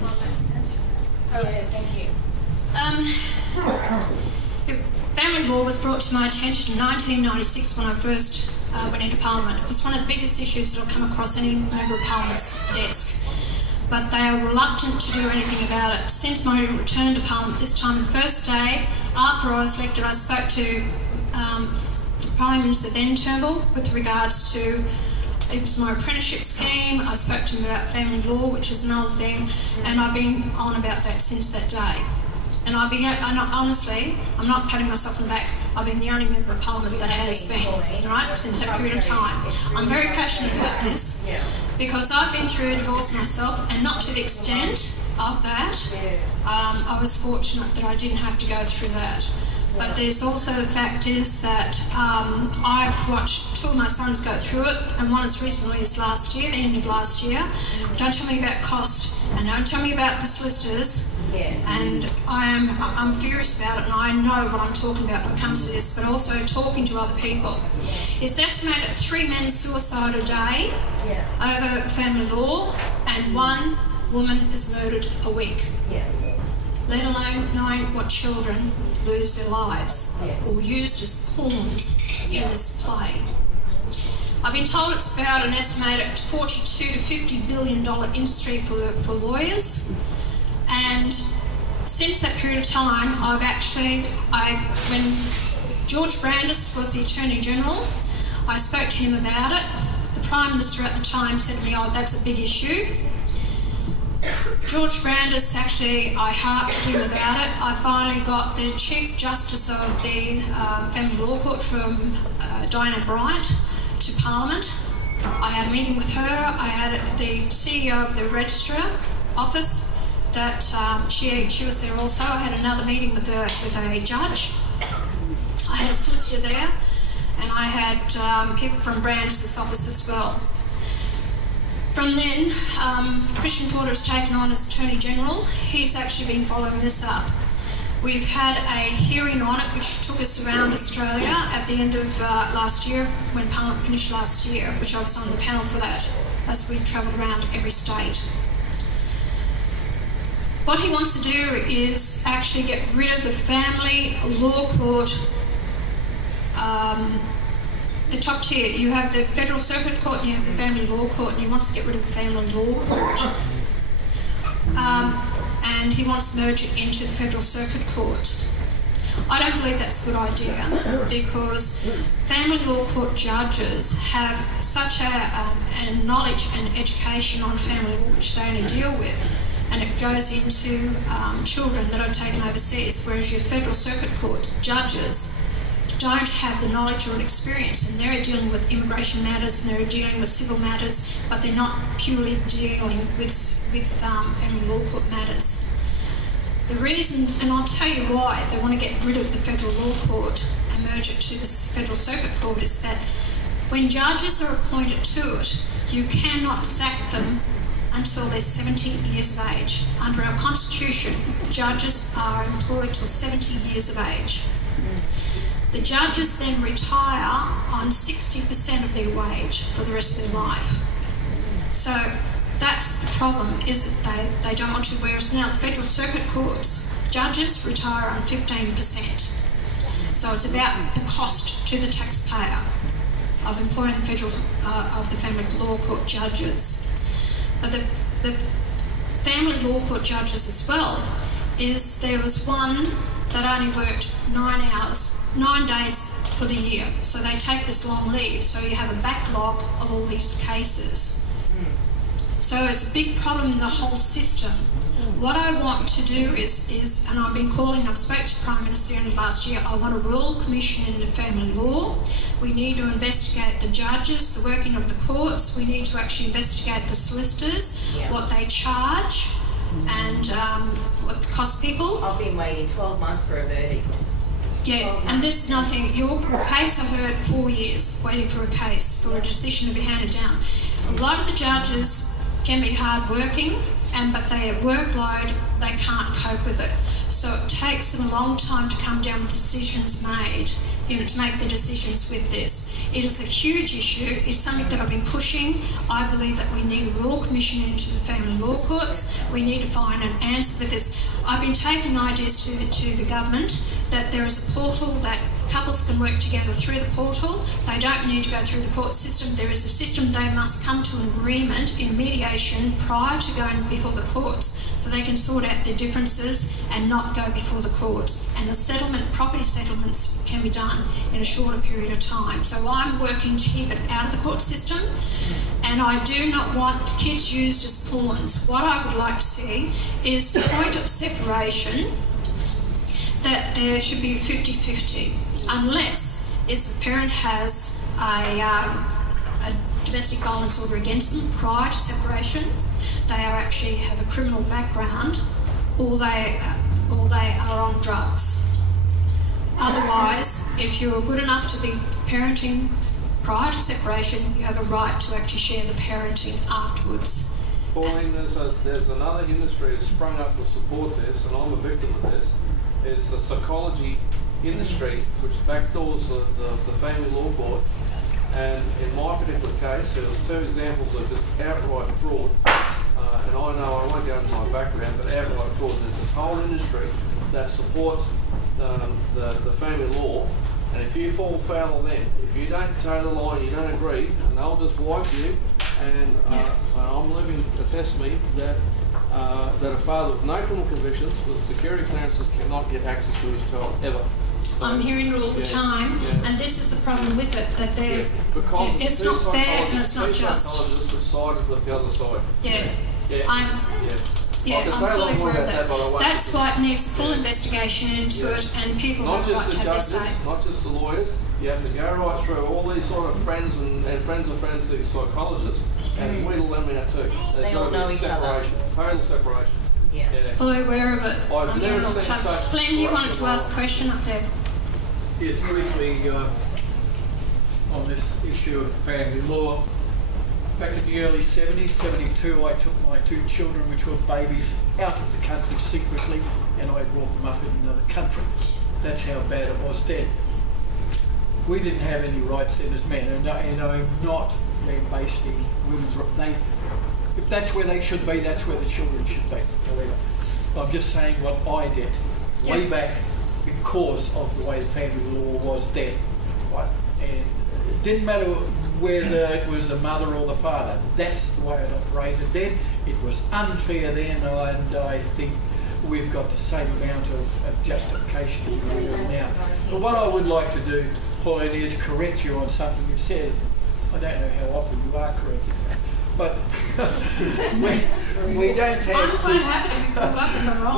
yeah, thank you. Family law was brought to my attention in 1996 when I first went into Parliament. It was one of the biggest issues that I've come across any member of Parliament's desk. But they are reluctant to do anything about it. Since my return to Parliament, this time the first day after I was elected, I spoke to the Prime Minister then, Turnbull, with regards to, it was my apprenticeship scheme. I spoke to him about family law, which is another thing, and I've been on about that since that day. And honestly, I'm not patting myself on the back, I've been the only member of Parliament that has been, right, since that period of time. I'm very passionate about this, because I've been through a divorce myself, and not to the extent of that. I was fortunate that I didn't have to go through that. But there's also the fact is that I've watched 2 of my sons go through it, and one as recently as last year, the end of last year. Don't tell me about cost, and don't tell me about the solicitors. And I'm furious about it, and I know what I'm talking about when it comes to this, but also talking to other people. It's estimated 3 men suicide a day over family law, and 1 woman is murdered a week. Let alone knowing what children lose their lives or used as pawns in this play. I've been told it's about an estimated $42 to $50 billion industry for lawyers. And since that period of time, when George Brandis was the Attorney General, I spoke to him about it. The Prime Minister at the time said to me, "Oh, that's a big issue." George Brandis, actually, I harped to him about it. I finally got the Chief Justice of the Family Law Court from Diana Bryant to Parliament. I had a meeting with her. I had the CEO of the Registrar Office, that she was there also. I had another meeting with a judge. I had a solicitor there, and I had people from Brandis' office as well. From then, Christian Porter has taken on as Attorney General. He's actually been following this up. We've had a hearing on it which took us around Australia at the end of last year, when Parliament finished last year, which I was on the panel for that, as we travelled around every state. What he wants to do is actually get rid of the family law court, the top tier. You have the Federal Circuit Court and you have the Family Law Court, and he wants to get rid of the Family Law Court. And he wants to merge it into the Federal Circuit Court. I don't believe that's a good idea, because family law court judges have such a knowledge and education on family law which they only deal with, and it goes into children that are taken overseas, whereas your Federal Circuit Court judges don't have the knowledge or experience, and they're dealing with immigration matters and they're dealing with civil matters, but they're not purely dealing with family law court matters. The reasons, and I'll tell you why they want to get rid of the Federal Law Court and merge it to the Federal Circuit Court, is that when judges are appointed to it, you cannot sack them until they're 70 years of age. Under our constitution, judges are employed till 70 years of age. The judges then retire on 60% of their wage for the rest of their life. So that's the problem, is that they don't want to, whereas now the Federal Circuit Courts, judges retire on 15%. So it's about the cost to the taxpayer of employing the of the family law court judges. But the family law court judges as well, is there was one that only worked 9 days for the year. So they take this long leave, so you have a backlog of all these cases. So it's a big problem in the whole system. What I want to do is, and I've been calling, I've spoke to the Prime Minister in the last year, I want a royal commission in the family law. We need to investigate the judges, the working of the courts. We need to actually investigate the solicitors, what they charge, and what it costs people. I've been waiting 12 months for a verdict. Yeah, and this is nothing. Your case, I heard 4 years waiting for a case, for a decision to be handed down. A lot of the judges can be hard working, but their workload, they can't cope with it. So it takes them a long time to come down with decisions made, to make the decisions with this. It is a huge issue. It's something that I've been pushing. I believe that we need a royal commission into the family law courts. We need to find an answer with this. I've been taking ideas to the government that there is a portal that couples can work together through the portal. They don't need to go through the court system. There is a system. They must come to an agreement in mediation prior to going before the courts, so they can sort out their differences and not go before the courts. And the settlement, property settlements, can be done in a shorter period of time. So I'm working to keep it out of the court system, and I do not want kids used as pawns. What I would like to see is the point of separation, that there should be 50-50, unless if a parent has a domestic violence order against them prior to separation, they actually have a criminal background, or they are on drugs. Otherwise, if you're good enough to be parenting prior to separation, you have a right to actually share the parenting afterwards. Pauline, there's another industry that's sprung up to support this, and I'm a victim of this. Is the psychology industry, which backdoors the family law court. And in my particular case, there was 2 examples of just outright fraud. And I know I won't go into my background, but outright fraud. There's this whole industry that supports the family law. And if you fall foul of them, if you don't toe the line, you don't agree, and they'll just wipe you. And I'm living a testimony that a father with no criminal convictions with security clearances cannot get access to his child ever. So, I'm hearing it all the time, and this is the problem with it, that they're, it's not fair and it's not just. Psychologists have sided with the other side. I'm fully aware of that. That's why it needs full investigation into it, and people have a right to have their say. Not just the lawyers. You have to go right through all these sort of friends and friends of friends, these psychologists, and wheedle them in it too. They all know each other. Total separation. Yeah. Fully aware of it. I've never seen such. Glenn, you wanted to ask a question up there? Yes, briefly on this issue of family law. Back in the early 70s, 72, I took my 2 children, which were babies, out of the country secretly, and I brought them up in another country. That's how bad it was then. We didn't have any rights then as men, and I'm not basing women's rights. If that's where they should be, that's where the children should be. However, I'm just saying what I did way back because of the way the family law was then. Right? And it didn't matter whether it was the mother or the father. That's the way it operated then. It was unfair then, and I think we've got the same amount of justification we do now. But what I would like to do, Pauline, is correct you on something you've said. I don't know how often you are corrected, but we don't have. I'm quite happy to be called up if I'm wrong.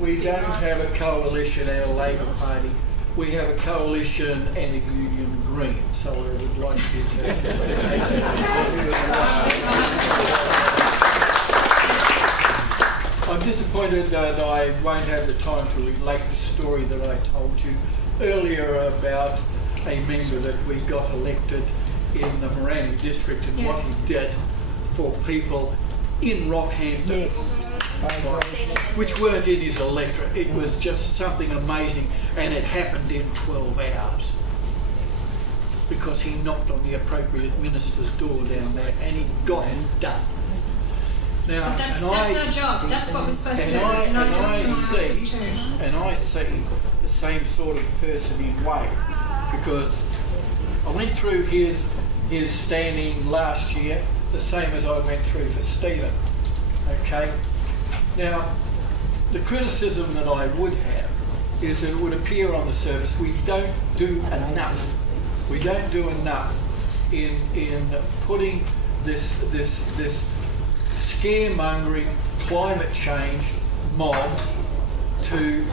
We don't have a coalition and a Labor Party. We have a coalition and a Union Green. So I would like you to take that. I'm disappointed that I won't have the time to relate the story that I told you earlier about a member that we got elected in the Morani district and what he did for people in Rockhampton, which weren't in his electorate. It was just something amazing, and it happened in 12 hours because he knocked on the appropriate minister's door down there and he got it done. Now, But that's our job. That's what we're supposed to do. and No job to my office see, too. and I see the same sort of person in Wade, because I went through his standing last year, the same as I went through for Stephen. Okay. Now, the criticism that I would have is that it would appear on the surface we don't do enough. We don't do enough in putting this scaremongering climate change mob to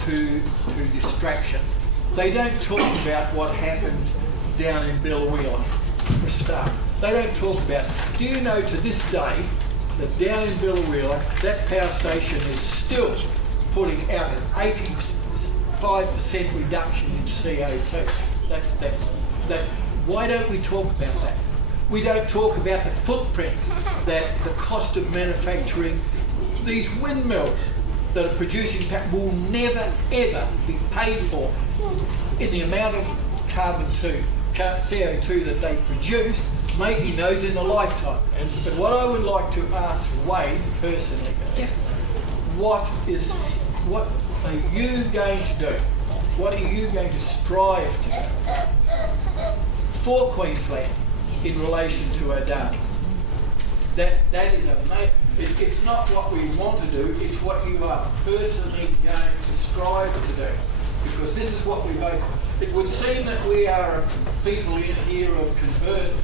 distraction. They don't talk about what happened down in Billawheeler for a start. They don't talk about it. Do you know to this day that down in Billawheeler that power station is still putting out an 85% reduction in CO2? That's why don't we talk about that? We don't talk about the footprint, that the cost of manufacturing these windmills that are producing will never ever be paid for in the amount of CO2 that they produce, making those in a lifetime. But what I would like to ask Wade personally is, what are you going to do? What are you going to strive to do for Queensland in relation to Adani? That is it's not what we want to do, it's what you are personally going to strive to do. Because this is what we vote for. It would seem that we are people in here of conversion.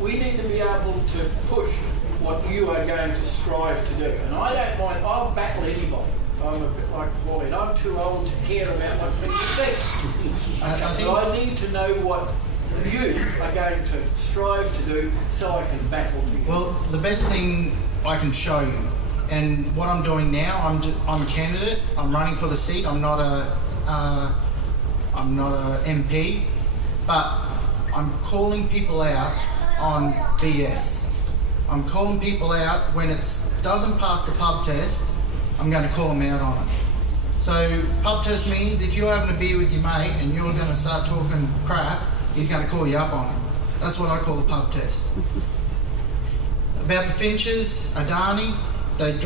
We need to be able to push what you are going to strive to do. And I don't mind, I'll battle anybody. I'm a bit like Pauline. I'm too old to care about what people think. But I need to know what you are going to strive to do so I can battle for you. Well, the best thing I can show you, and what I'm doing now, I'm a candidate. I'm running for the seat. I'm not a MP, but I'm calling people out on BS. I'm calling people out when it doesn't pass the pub test. I'm going to call them out on it. So pub test means if you're having a beer with your mate and you're going to start talking crap, he's going to call you up on it. That's what I call the pub test. About the Finches, Adani, they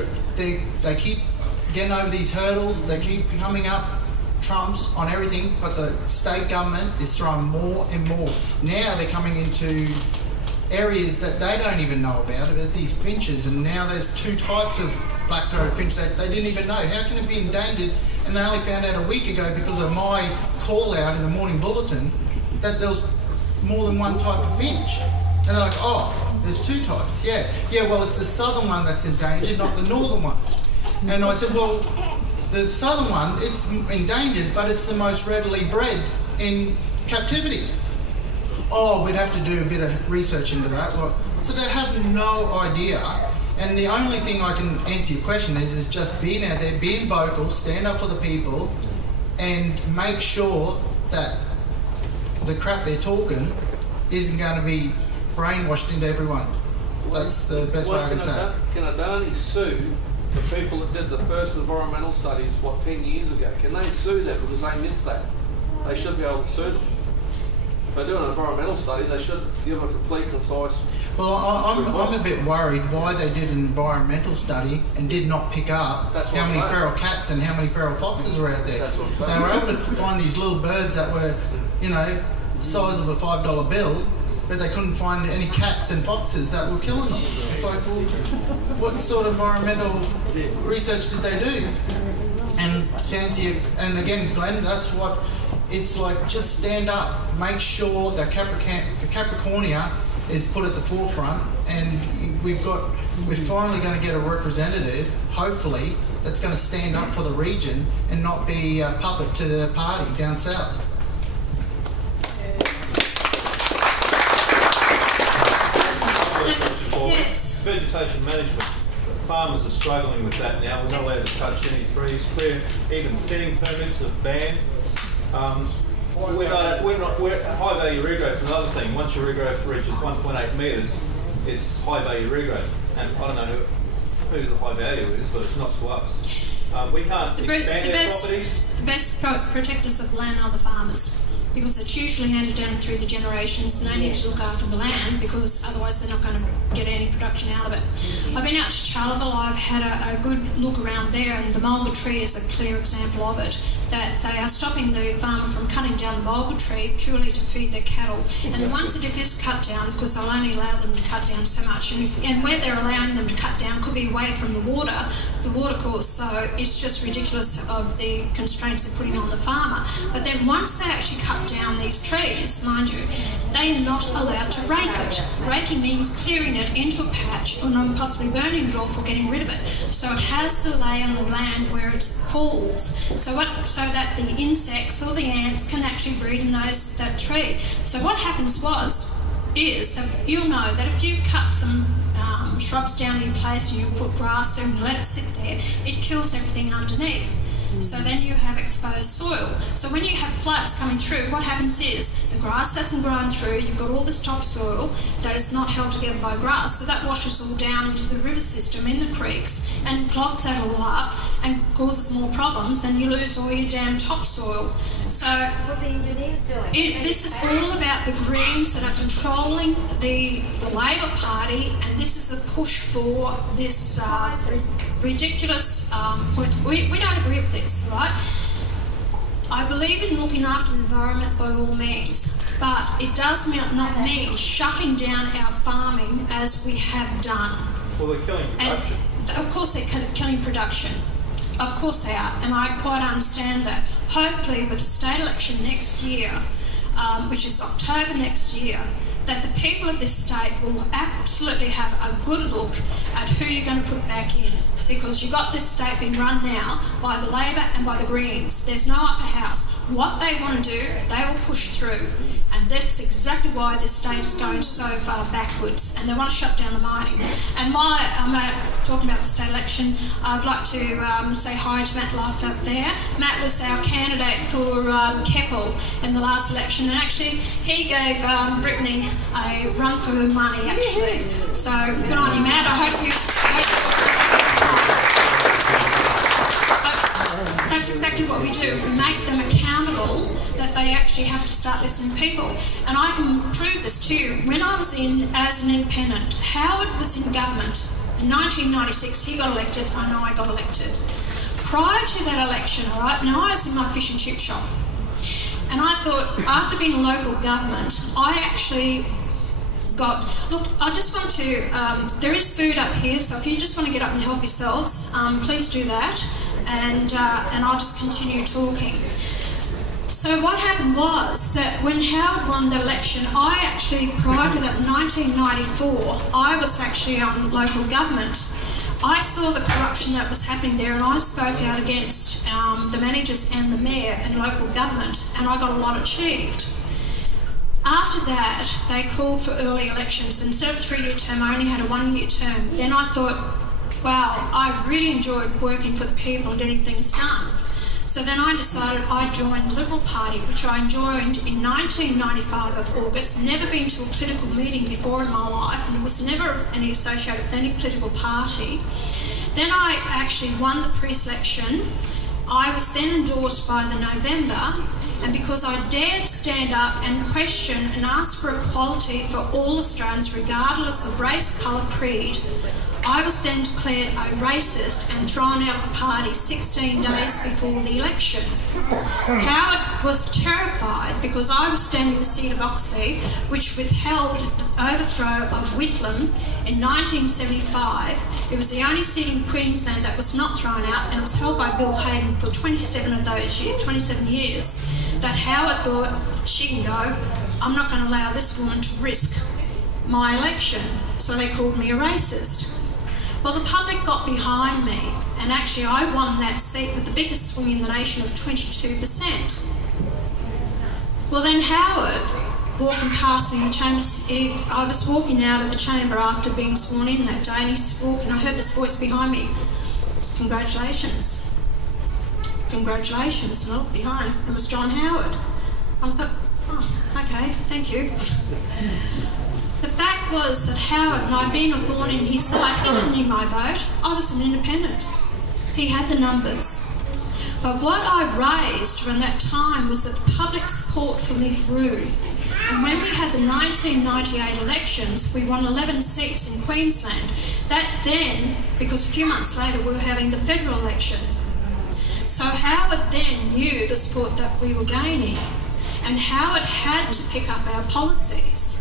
keep getting over these hurdles. They keep coming up trumps on everything, but the state government is throwing more and more. Now they're coming into areas that they don't even know about these finches, and now there's two types of black-throated finch that they didn't even know. How can it be endangered? And they only found out a week ago because of my call out in the morning bulletin that there was more than one type of finch. And they're like, oh, there's two types. Yeah, well, it's the southern one that's endangered, not the northern one. And I said, well, the southern one, it's endangered, but it's the most readily bred in captivity. Oh, we'd have to do a bit of research into that. Well, so they have no idea. And the only thing I can answer your question is just being out there, being vocal, stand up for the people, and make sure that the crap they're talking isn't going to be brainwashed into everyone. That's the best way I can say it. Can Adani sue the people that did the first environmental studies, 10 years ago? Can they sue them because they missed that? They should be able to sue them. If they do an environmental study, they should give a complete, concise... Well, I'm a bit worried why they did an environmental study and did not pick up how many feral cats and how many feral foxes were out there. They were able to find these little birds that were, the size of a $5 bill, but they couldn't find any cats and foxes that were killing them. It's like, well, what sort of environmental research did they do? And and again, Glenn, that's what it's like. Just stand up, make sure that Capricornia is put at the forefront, and we're finally going to get a representative, hopefully, that's going to stand up for the region and not be a puppet to the party down south. Yes. Vegetation management. Farmers are struggling with that now. We're not allowed to touch any trees. Even thinning permits are banned. High value regrowth is another thing. Once your regrowth reaches 1.8 metres, it's high value regrowth. and I don't know who the high value is, but it's not to us. We can't expand our properties. The best protectors of land are the farmers, because it's usually handed down through the generations, and they need to look after the land, because otherwise they're not going to get any production out of it. I've been out to Charleville. I've had a good look around there, and the mulga tree is a clear example of it, that they are stopping the farmer from cutting down the mulga tree purely to feed their cattle. And the ones that if it's cut down, because they'll only allow them to cut down so much, and where they're allowing them to cut down could be away from the water course, so it's just ridiculous of the constraints they're putting on the farmer. But then once they actually cut down these trees, mind you, they are not allowed to rake it. Raking means clearing it into a patch, or not possibly burning it off or getting rid of it. So it has to lay on the land where it falls, so that the insects or the ants can actually breed in that tree. So what happens is that you'll know that if you cut some shrubs down in place and you put grass there and you let it sit there, it kills everything underneath. So then you have exposed soil. So when you have floods coming through, what happens is the grass hasn't grown through, you've got all this topsoil that is not held together by grass, so that washes all down into the river system in the creeks and clogs that all up and causes more problems, and you lose all your damn topsoil. So What are the engineers doing? this is all about the Greens that are controlling the Labor Party, and this is a push for this ridiculous point. We don't agree with this, right? I believe in looking after the environment by all means, but it does not mean shutting down our farming as we have done. Well, they're killing production. And of course they're killing production. Of course they are, and I quite understand that. Hopefully with the state election next year, which is October next year, that the people of this state will absolutely have a good look at who you're going to put back in, because you've got this state being run now by the Labor and by the Greens. There's no upper house. What they want to do, they will push through, and that's exactly why this state is going so far backwards, and they want to shut down the mining. And while I'm talking about the state election, I'd like to say hi to Matt Luff up there. Matt was our candidate for Keppel in the last election, and actually he gave Brittany a run for her money, actually. So good on you, Matt. I hope you that's exactly what we do. We make them accountable, that they actually have to start listening to people. And I can prove this to you. When I was in as an independent, Howard was in government. In 1996, he got elected, and I got elected. Prior to that election, all right, now I was in my fish and chip shop. And I thought, after being in local government, I actually look, I just want to, there is food up here, so if you just want to get up and help yourselves, please do that, and I'll just continue talking. So what happened was that when Howard won the election, I actually, prior to that, in 1994, I was actually on local government. I saw the corruption that was happening there, and I spoke out against the managers and the mayor and local government, and I got a lot achieved. After that, they called for early elections. Instead of a 3-year term, I only had a 1-year term. Then I thought, wow, I really enjoyed working for the people and getting things done. So then I decided I'd join the Liberal Party, which I joined in 1995 of August. Never been to a political meeting before in my life, and was never any associated with any political party. Then I actually won the pre-selection. I was then endorsed by the November, and because I dared stand up and question and ask for equality for all Australians, regardless of race, colour, creed, I was then declared a racist and thrown out of the party 16 days before the election. Howard was terrified because I was standing in the seat of Oxley, which withheld the overthrow of Whitlam in 1975. It was the only seat in Queensland that was not thrown out, and it was held by Bill Hayden for 27 years. That Howard thought, she can go, I'm not going to allow this woman to risk my election. So they called me a racist. Well, the public got behind me, and actually I won that seat with the biggest swing in the nation of 22%. Well, then Howard, walking past me in the chamber, I was walking out of the chamber after being sworn in that day, and he's walking, I heard this voice behind me, congratulations. Congratulations. And I looked behind, it was John Howard. And I thought, oh, okay. Okay, thank you. The fact was that Howard, and I'd been a thorn in his side, he didn't need my vote. I was an independent. He had the numbers. But what I raised around that time was that the public support for me grew. And when we had the 1998 elections, we won 11 seats in Queensland. That then, because a few months later we were having the federal election. So Howard then knew the support that we were gaining. And Howard had to pick up our policies.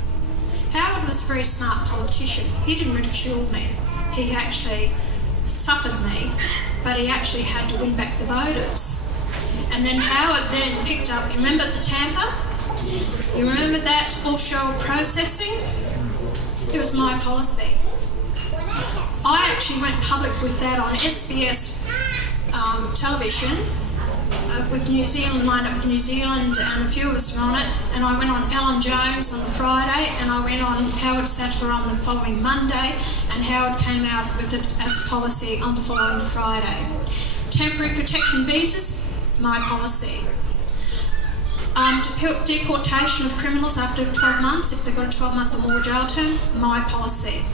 Howard was a very smart politician. He didn't ridicule me. He actually suffered me, but he actually had to win back the voters. And then Howard then picked up, you remember the Tampa? You remember that offshore processing? It was my policy. I actually went public with that on SBS television with New Zealand, lined up with New Zealand, and a few of us were on it. And I went on Alan Jones on the Friday, and I went on Howard Sattler on the following Monday, and Howard came out with it as a policy on the following Friday. Temporary protection visas, my policy. Deportation of criminals after 12 months, if they've got a 12-month or more jail term, my policy.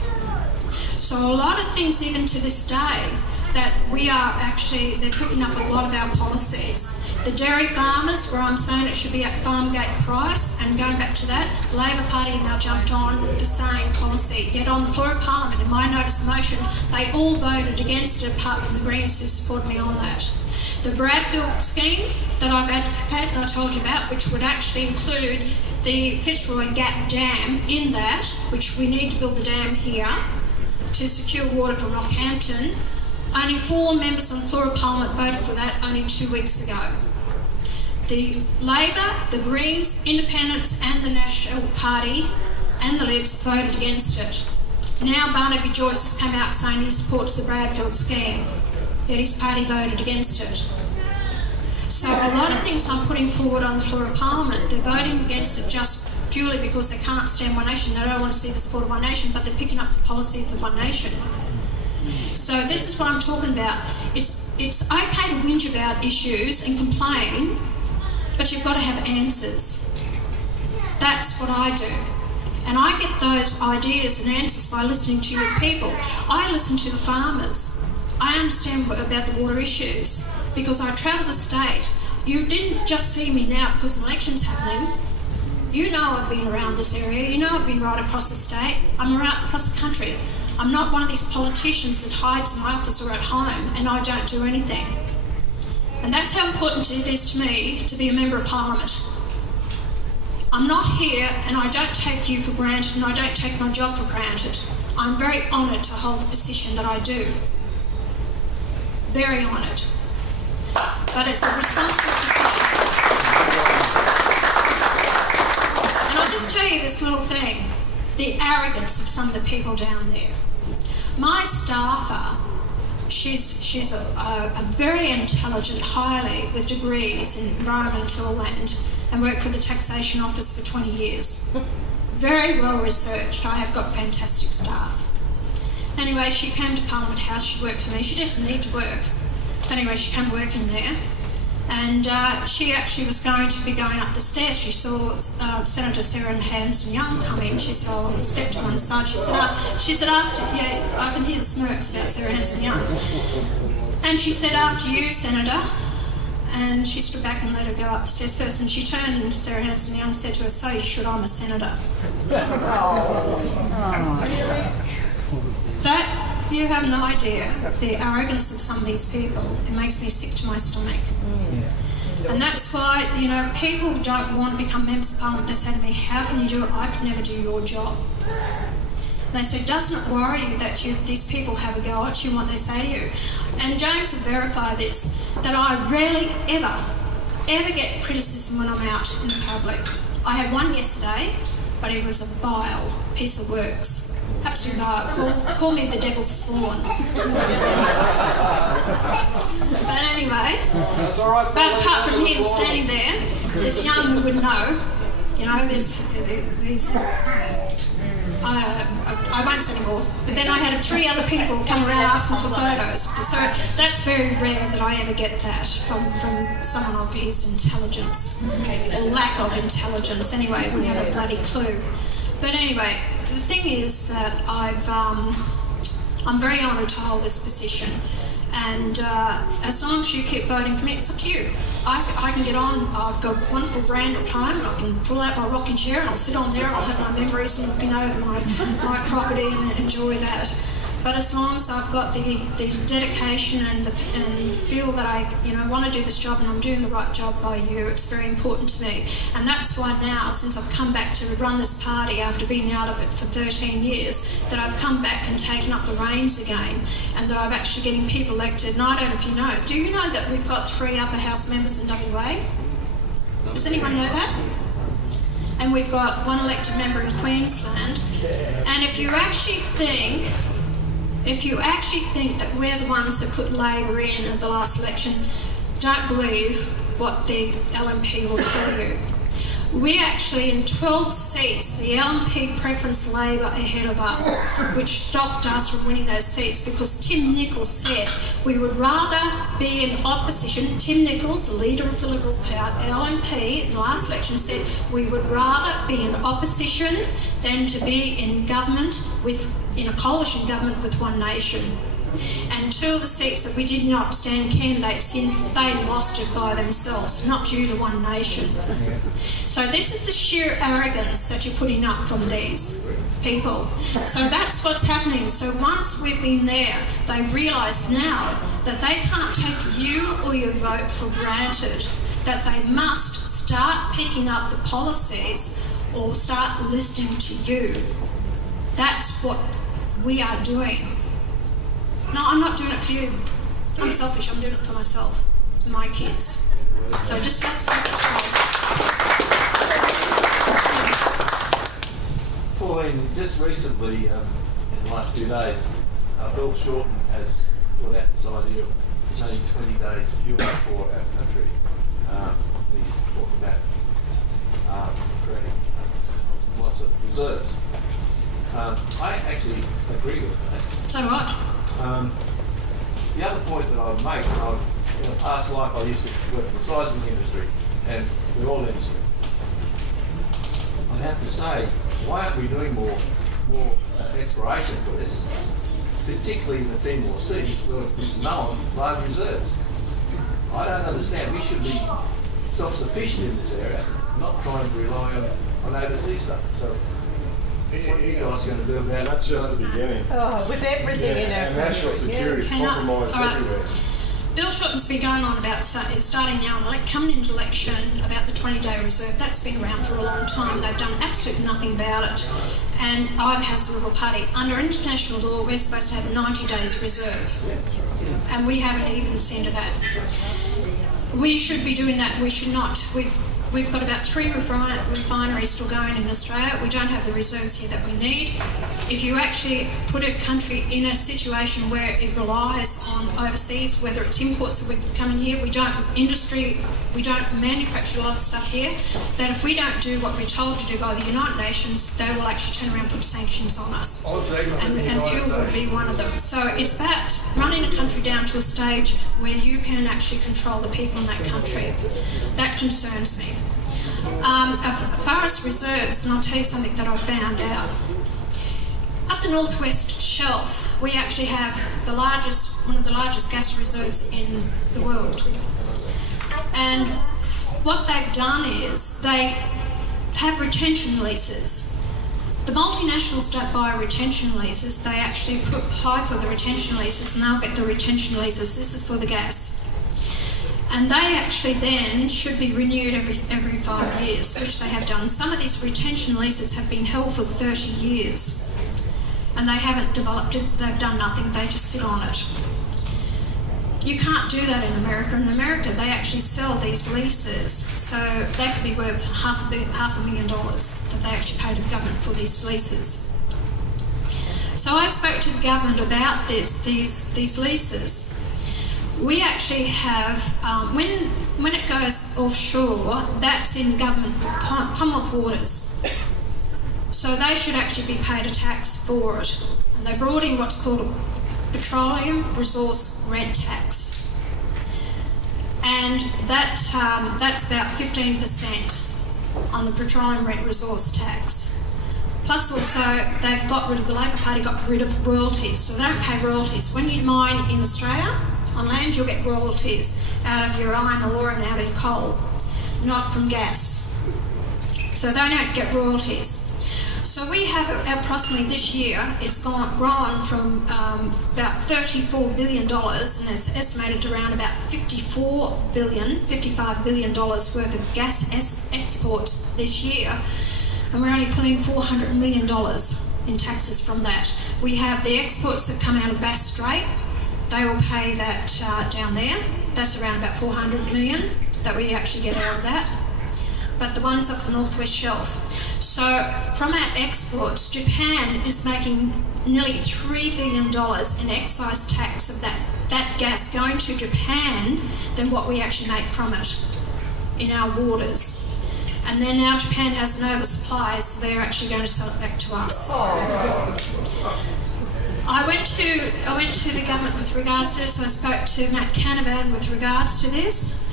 So a lot of things, even to this day, that we are actually, they're picking up a lot of our policies. The dairy farmers, where I'm saying it should be at farm gate price, and going back to that, the Labor Party now jumped on with the same policy. Yet on the floor of Parliament, in my notice of motion, they all voted against it, apart from the Greens who supported me on that. The Bradfield scheme that I've advocated and I told you about, which would actually include the Fitzroy Gap Dam in that, which we need to build the dam here to secure water from Rockhampton. Only 4 members on the floor of Parliament voted for that only 2 weeks ago. The Labor, the Greens, Independents and the National Party and the Libs voted against it. Now Barnaby Joyce has come out saying he supports the Bradfield scheme, yet his party voted against it. So a lot of things I'm putting forward on the floor of Parliament, they're voting against it just purely because they can't stand One Nation. They don't want to see the support of One Nation, but they're picking up the policies of One Nation. So this is what I'm talking about. It's okay to whinge about issues and complain, but you've got to have answers. That's what I do. And I get those ideas and answers by listening to you people. I listen to the farmers. I understand about the water issues because I travel the state. You didn't just see me now because an election's happening. You know I've been around this area. You know I've been right across the state. I'm around across the country. I'm not one of these politicians that hides in my office or at home and I don't do anything. And that's how important it is to me to be a member of Parliament. I'm not here and I don't take you for granted and I don't take my job for granted. I'm very honoured to hold the position that I do. Very honoured. But it's a responsible position. And I'll just tell you this little thing. The arrogance of some of the people down there. My staffer, she's a very intelligent, highly with degrees in environmental and worked for the taxation office for 20 years. Very well researched. I have got fantastic staff. Anyway, she came to Parliament House, she worked for me. She doesn't need to work. Anyway, she came work in there. And she actually was going to be going up the stairs. She saw Senator Sarah Hanson Young come in. She said, "Oh, step to one side." She said, "After, yeah, I can hear the smirks about Sarah Hanson Young." And she said, "After you, Senator." And she stood back and let her go up the stairs first. And she turned and Sarah Hanson Young said to her, "So you should, I'm a senator." That, you have no idea, the arrogance of some of these people. It makes me sick to my stomach. And that's why, you know, people don't want to become members of Parliament. They say to me, "How can you do it? I could never do your job." They say, "Doesn't it worry you that these people have a go at you, what they say to you?" And James will verify this, that I rarely ever get criticism when I'm out in the public. I had one yesterday, but it was a vile piece of works. Absolutely vile. Call me the devil's spawn. But anyway, but apart from him standing there, this young who would know, you know, this I won't say anymore. But then I had 3 other people come around asking for photos. So that's very rare that I ever get that from someone of his intelligence, or lack of intelligence. Anyway, wouldn't have a bloody clue. But anyway, the thing is that I'm very honoured to hold this position, and as long as you keep voting for me, it's up to you. I can get on. I've got a wonderful brand at home. I can pull out my rocking chair and I'll sit on there and I'll have my memories and looking over my property and enjoy that. But as long as I've got the dedication and feel that I want to do this job and I'm doing the right job by you, it's very important to me. And that's why now, since I've come back to run this party after being out of it for 13 years, that I've come back and taken up the reins again, and that I'm actually getting people elected. And I don't know if you know, do you know that we've got 3 upper house members in WA? Does anyone know that? And we've got 1 elected member in Queensland. And if you actually think that we're the ones that put Labor in at the last election, don't believe what the LNP will tell you. We actually, in 12 seats, the LNP preference Labor ahead of us, which stopped us from winning those seats because Tim Nicholls said we would rather be in opposition. Tim Nicholls, the leader of the Liberal LNP, in the last election said we would rather be in opposition than to be in government in a coalition government with One Nation. And 2 of the seats that we did not stand candidates in, they lost it by themselves, not due to One Nation. So this is the sheer arrogance that you're putting up from these people. So that's what's happening. So once we've been there, they realise now that they can't take you or your vote for granted, that they must start picking up the policies or start listening to you. That's what we are doing. No, I'm not doing it for you. I'm selfish. I'm doing it for myself and my kids. So just let's make it straight. Pauline, just recently, in the last few days, Bill Shorten has put out this idea of it's only 20 days fuel for our country. He's talking about creating lots of reserves. I actually agree with that. So do I. The other point that I would make, in a past life I used to work in the seismic industry and the oil industry. I have to say, why aren't we doing more exploration for this, particularly in the Timor Sea, where it's known large reserves? I don't understand. We should be self-sufficient in this area, not trying to rely on overseas stuff. So, what are you guys going to do about it? That's just the beginning. Oh, with everything in our and national country. security is compromised everywhere. Bill Shorten's been going on about starting now, coming into election, about the 20-day reserve. That's been around for a long time. They've done absolutely nothing about it. And either has the Liberal Party. Under international law, we're supposed to have 90 days reserve. And we haven't even seen to that. We should be doing that. We should not. We've got about 3 refineries still going in Australia. We don't have the reserves here that we need. If you actually put a country in a situation where it relies on overseas, whether it's imports that we're coming here, we don't manufacture a lot of stuff here, that if we don't do what we're told to do by the United Nations, they will actually turn around and put sanctions on us. And fuel would be one of them. So it's about running a country down to a stage where you can actually control the people in that country. That concerns me. As far as reserves, and I'll tell you something that I found out. Up the northwest shelf, we actually have one of the largest gas reserves in the world. And what they've done is they have retention leases. The multinationals don't buy retention leases. They actually apply for the retention leases and they'll get the retention leases. This is for the gas. And they actually then should be renewed every 5 years, which they have done. Some of these retention leases have been held for 30 years and they haven't developed it, they've done nothing, they just sit on it. You can't do that in America. In America, they actually sell these leases, so they could be worth $500,000 that they actually pay to the government for these leases. So I spoke to the government about these leases. We actually have, when it goes offshore, that's in government Commonwealth waters. So they should actually be paid a tax for it. And they brought in what's called a petroleum resource rent tax. And that's about 15% on the petroleum rent resource tax. Plus also, they've got rid of, the Labor Party got rid of royalties, so they don't pay royalties. When you mine in Australia, on land, you'll get royalties out of your iron ore and out of your coal, not from gas. So they don't get royalties. So we have approximately this year, it's grown from about $34 billion, and it's estimated around about $55 billion worth of gas exports this year. And we're only pulling $400 million in taxes from that. We have the exports that come out of Bass Strait. They will pay that down there. That's around about $400 million that we actually get out of that. But the ones off the Northwest Shelf. So from our exports, Japan is making nearly $3 billion in excise tax of that gas going to Japan than what we actually make from it in our waters. And then now Japan has an oversupply, so they're actually going to sell it back to us. I went to the government with regards to this. I spoke to Matt Canavan with regards to this.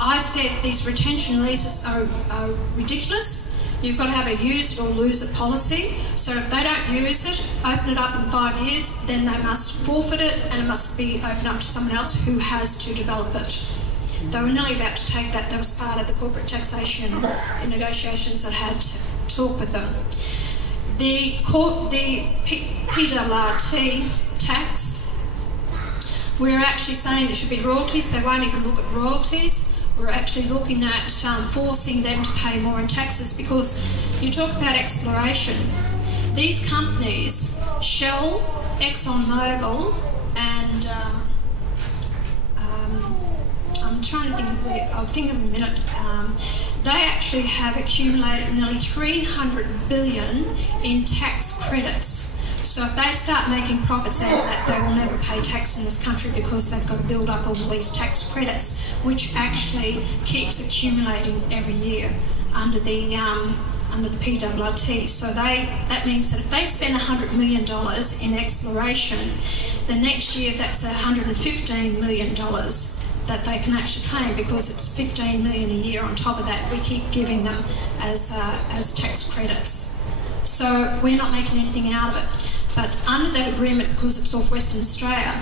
I said these retention leases are ridiculous. You've got to have a use it or lose it policy. So if they don't use it, open it up in 5 years, then they must forfeit it and it must be opened up to someone else who has to develop it. They were nearly about to take that. That was part of the corporate taxation negotiations that had to talk with them. The PRRT tax, we're actually saying there should be royalties. They won't even look at royalties. We're actually looking at forcing them to pay more in taxes, because you talk about exploration. These companies, Shell, ExxonMobil, and I'm trying to think of I'll think of in a minute. They actually have accumulated nearly $300 billion in tax credits. So if they start making profits out of that, they will never pay tax in this country, because they've got to build up all these tax credits, which actually keeps accumulating every year under the PRRT. So that means that if they spend $100 million in exploration, the next year that's $115 million that they can actually claim, because it's $15 million a year on top of that. We keep giving them as tax credits. So we're not making anything out of it. But under that agreement, because it's off Western Australia,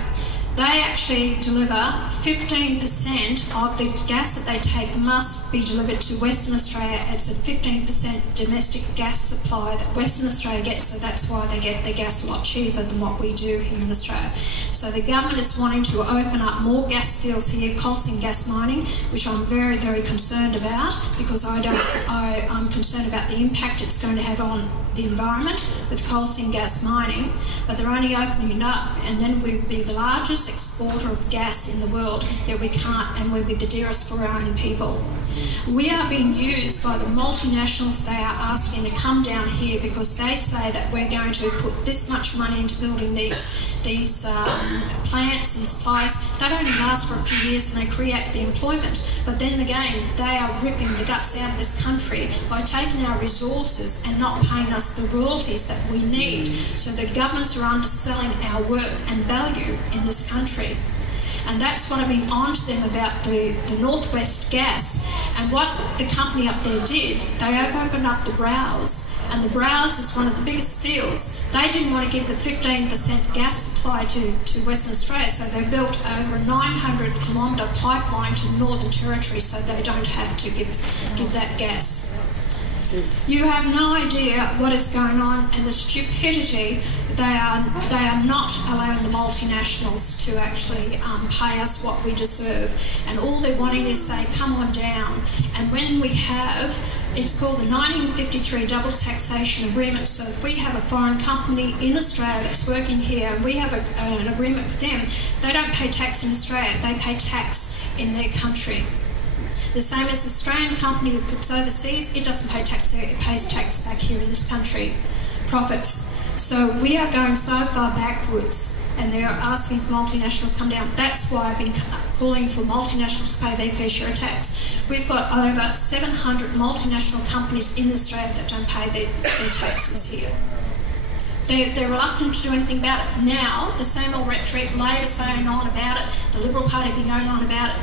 they actually deliver 15% of the gas that they take must be delivered to Western Australia. It's a 15% domestic gas supply that Western Australia gets, so that's why they get their gas a lot cheaper than what we do here in Australia. So the government is wanting to open up more gas fields here, coal seam gas mining, which I'm very, very concerned about, because I'm concerned about the impact it's going to have on the environment with coal seam gas mining. But they're only opening it up, and then we'll be the largest exporter of gas in the world, yet we can't, and we'll be the dearest for our own people. We are being used by the multinationals. They are asking to come down here because they say that we're going to put this much money into building these plants and supplies. That only lasts for a few years and they create the employment. But then again, they are ripping the guts out of this country by taking our resources and not paying us the royalties that we need. So the governments are underselling our worth and value in this country. And that's what I've been on to them about the Northwest Gas. And what the company up there did, they have opened up the Browse, and the Browse is one of the biggest fields. They didn't want to give the 15% gas supply to Western Australia, so they built over a 900-kilometre pipeline to Northern Territory so they don't have to give that gas. You have no idea what is going on, and the stupidity. They are not allowing the multinationals to actually pay us what we deserve, and all they're wanting is say, come on down. And when we have, it's called the 1953 Double Taxation Agreement. So if we have a foreign company in Australia that's working here, and we have an agreement with them, they don't pay tax in Australia, they pay tax in their country. The same as the Australian company, if it's overseas, it doesn't pay tax there, it pays tax back here in this country, profits. So we are going so far backwards and they're asking these multinationals to come down. That's why I've been calling for multinationals to pay their fair share of tax. We've got over 700 multinational companies in Australia that don't pay their taxes here. They're reluctant to do anything about it. Now, the same old rhetoric, Labor saying on about it, the Liberal Party have been going on about it.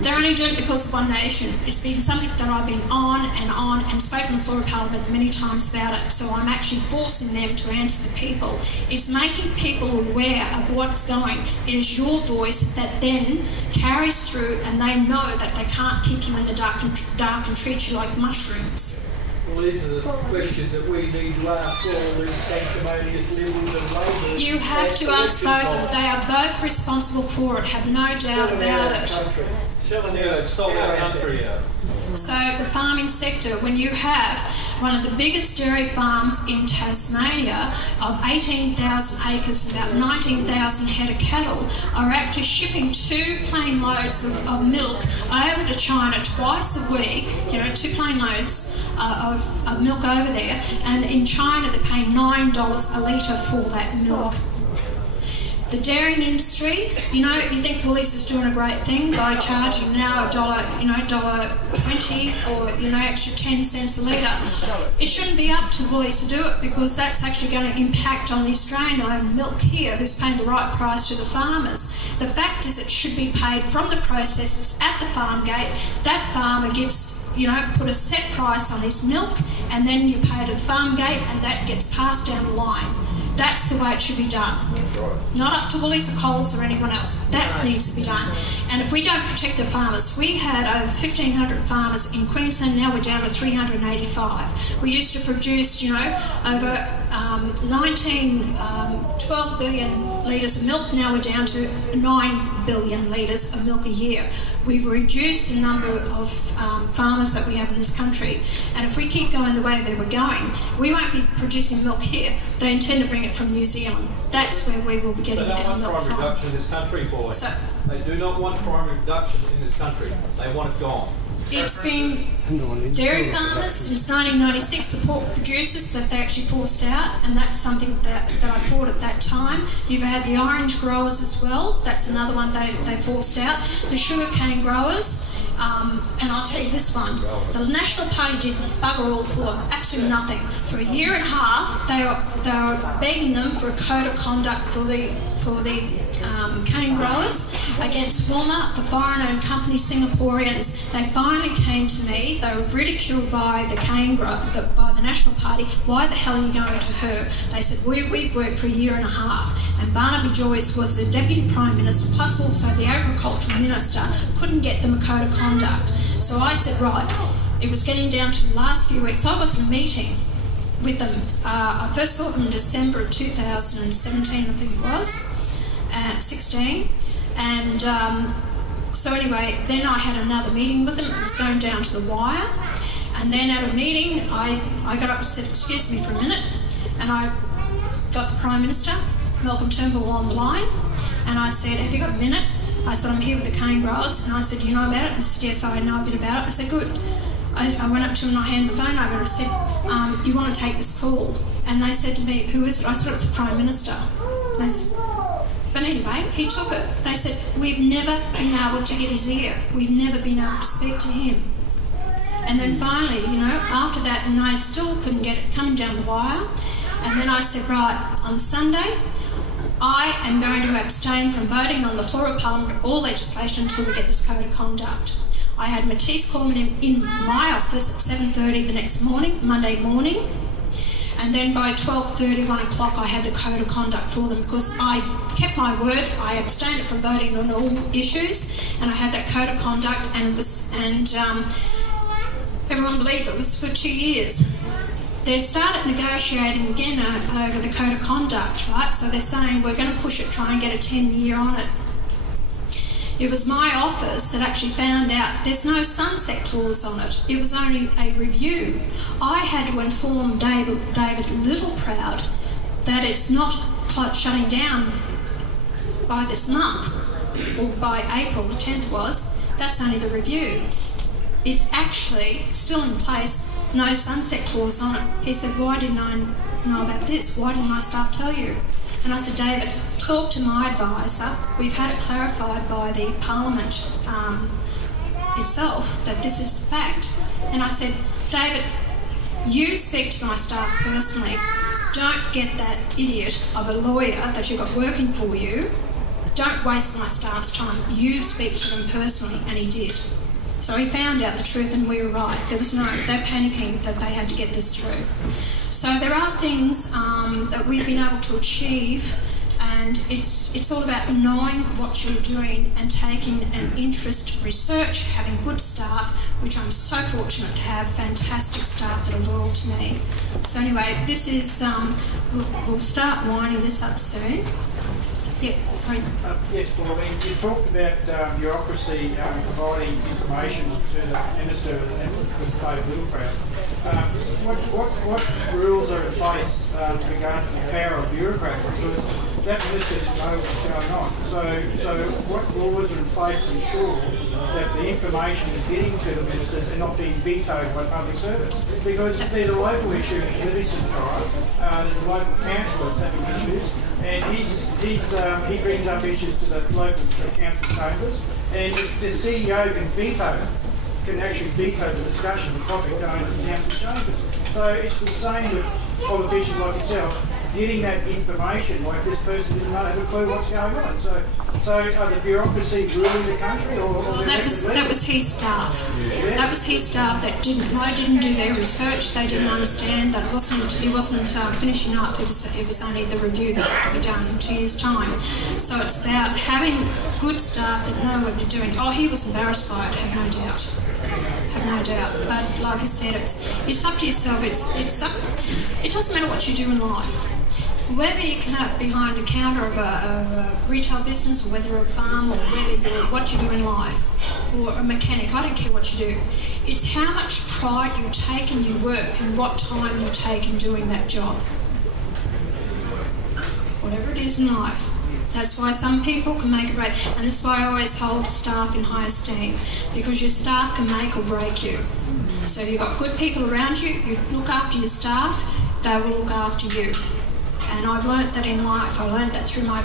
They're only doing it because of One Nation. It's been something that I've been on and spoken on the floor of Parliament many times about it. So I'm actually forcing them to answer the people. It's making people aware of what's going. It is your voice that then carries through, and they know that they can't keep you in the dark and treat you like mushrooms. Well, these are the questions that we need to ask all these sanctimonious Liberals and Labor. You have to ask both. They are both responsible for it, have no doubt about it. Selling our country out. So the farming sector, when you have one of the biggest dairy farms in Tasmania of 18,000 acres and about 19,000 head of cattle, are actually shipping 2 plane loads of milk over to China twice a week, 2 plane loads of milk over there, and in China they're paying $9 a litre for that milk. The dairying industry, you think Woolies is doing a great thing by charging now $1.20 or extra 10 cents a litre. It shouldn't be up to Woolies to do it, because that's actually going to impact on the Australian-owned milk here, who's paying the right price to the farmers. The fact is, it should be paid from the processors at the farm gate. That farmer gives, put a set price on his milk, and then you pay to the farm gate, and that gets passed down the line. That's the way it should be done. Not up to Woolies or Coles or anyone else. That needs to be done. And if we don't protect the farmers, we had over 1,500 farmers in Queensland, now we're down to 385. We used to produce, over 12 billion litres of milk, now we're down to 9 billion litres of milk a year. We've reduced the number of farmers that we have in this country, and if we keep going the way that we're going, we won't be producing milk here. They intend to bring it from New Zealand. That's where we will be getting our milk from. They don't want primary production in this country, boy. They do not want primary production in this country. They want it gone. It's been dairy farmers since 1996, the pork producers that they actually forced out, and that's something that I fought at that time. You've had the orange growers as well, that's another one they forced out. The sugarcane growers, and I'll tell you this one, the National Party did bugger all for them, absolutely nothing. For a year and a half, they were begging them for a code of conduct for the cane growers against Walmart, the foreign-owned company Singaporeans. They finally came to me. They were ridiculed by the by the National Party. Why the hell are you going to her? They said, we've worked for a year and a half. And Barnaby Joyce was the Deputy Prime Minister, plus also the Agricultural Minister, couldn't get them a code of conduct. So I said, right, it was getting down to the last few weeks. I was in a meeting with them. I first saw them in December of 2017, I think it was. 16, and so anyway, then I had another meeting with them. It was going down to the wire, and then at a meeting I got up and said, excuse me for a minute, and I got the Prime Minister, Malcolm Turnbull, on the line, and I said, have you got a minute? I said, I'm here with the cane growers, and I said, you know about it? And he said, yes, I know a bit about it. I said, good. I went up to him and I handed the phone over and I said, you want to take this call? And they said to me, who is it? I said, it's the Prime Minister. And they said, but anyway, he took it. They said, we've never been able to get his ear. We've never been able to speak to him. And then finally, after that, and I still couldn't get it coming down the wire. And then I said, right, on Sunday, I am going to abstain from voting on the floor of Parliament all legislation until we get this code of conduct. I had Matisse call me in my office at 7:30 the next morning, Monday morning. And then by 12:30, 1 o'clock, I had the code of conduct for them because I kept my word. I abstained from voting on all issues, and I had that code of conduct, and everyone believed it was for 2 years. They started negotiating again over the code of conduct, right? So they're saying we're going to push it, try and get a 10-year on it. It was my office that actually found out there's no sunset clause on it. It was only a review. I had to inform David Littleproud that it's not shutting down by this month, or by April, the 10th was. That's only the review. It's actually still in place, no sunset clause on it. He said, why didn't I know about this? Why didn't my staff tell you? And I said, David, talk to my advisor. We've had it clarified by the Parliament itself that this is the fact. And I said, David, you speak to my staff personally. Don't get that idiot of a lawyer that you've got working for you. Don't waste my staff's time. You speak to them personally. And he did. So he found out the truth and we were right. They're panicking that they had to get this through. So there are things that we've been able to achieve, and it's all about knowing what you're doing and taking an interest, research, having good staff, which I'm so fortunate to have, fantastic staff that are loyal to me. So anyway, this is, we'll start winding this up soon. Yeah, sorry. Yes, Pauline, you talked about bureaucracy providing information to the minister and the David Littleproud. What rules are in place with regards to the power of bureaucrats? Because that minister doesn't know what's going on. So what laws are in place to ensure that the information is getting to the ministers and not being vetoed by public servants? Because if there's a local issue in the Livingston Tribe, there's a local councillor that's having issues, and he brings up issues to the local council chambers, and the CEO can actually veto the discussion, the topic going to the council chambers. So it's the same with politicians like yourself, getting that information, like this person didn't have a clue what's going on. So are the bureaucracy ruling the country, or well, that was his staff. Yeah. That was his staff that didn't do their research. They didn't understand that he wasn't finishing up. It was only the review that would be done in 2 years' time. So it's about having good staff that know what they're doing. Oh, he was embarrassed by it, have no doubt. But like I said, it's up to yourself. It doesn't matter what you do in life. Whether you come behind the counter of a retail business, or whether you're a farm, or whether what you do in life, or a mechanic, I don't care what you do. It's how much pride you take in your work and what time you take in doing that job. Whatever it is in life. That's why some people can make or break, and that's why I always hold staff in high esteem, because your staff can make or break you. So if you've got good people around you, you look after your staff, they will look after you. And I've learnt that in life. I learnt that through my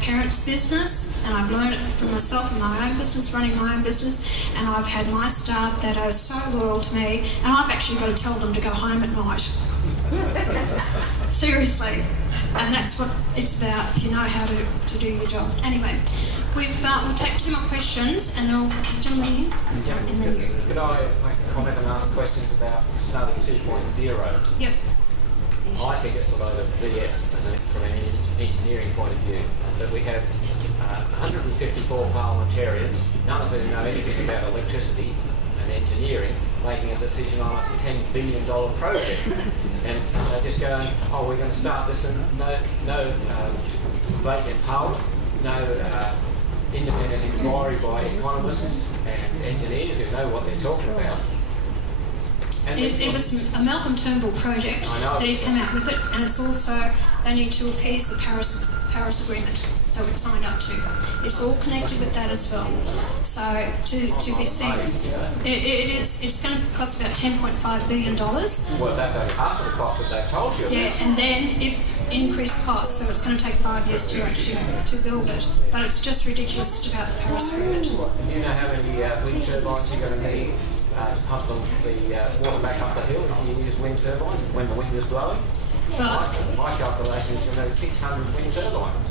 parents' business, and I've learnt it from myself in my own business, running my own business, and I've had my staff that are so loyal to me, and I've actually got to tell them to go home at night. Seriously. And that's what it's about, if you know how to do your job. Anyway, we'll take 2 more questions, and I'll jump in. And then you. Could I make a comment and ask questions about Snow 2.0? Yep. I think it's a load of BS from an engineering point of view, that we have 154 parliamentarians, none of whom know anything about electricity and engineering, making a decision on a $10 billion project. And they're just going, oh, we're going to start this, and no debate in Parliament, no independent inquiry by economists and engineers who know what they're talking about. It was a Malcolm Turnbull project that he's come out with it, and it's also they need to appease the Paris Agreement that we've signed up to. It's all connected with that as well. So to be seen, it's going to cost about $10.5 billion. Well, that's only half of the cost that they've told you. Yeah, and then if increased costs, so it's going to take 5 years to actually to build it. But it's just ridiculous about the Paris Agreement. Do you know how many wind turbines you're going to need to pump the water back up the hill if you use wind turbines when the wind is blowing? My calculation is you'll need 600 wind turbines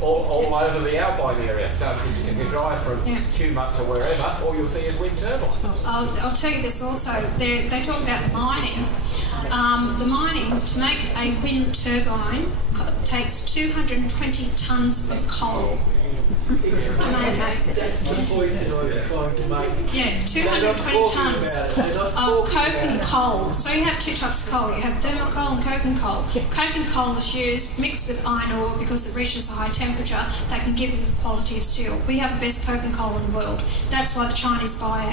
all over the Alpine area. So if you drive from Hume up to wherever, all you'll see is wind turbines. I'll tell you this also. They talk about the mining. The mining, to make a wind turbine, takes 220 tonnes of coal. To make it. That's the point that I was trying to make. Yeah, 220 tonnes of coke and coal. So you have 2 types of coal. You have thermal coal and coke and coal. Coke and coal is used mixed with iron ore because it reaches a high temperature. They can give you the quality of steel. We have the best coke and coal in the world. That's why the Chinese buy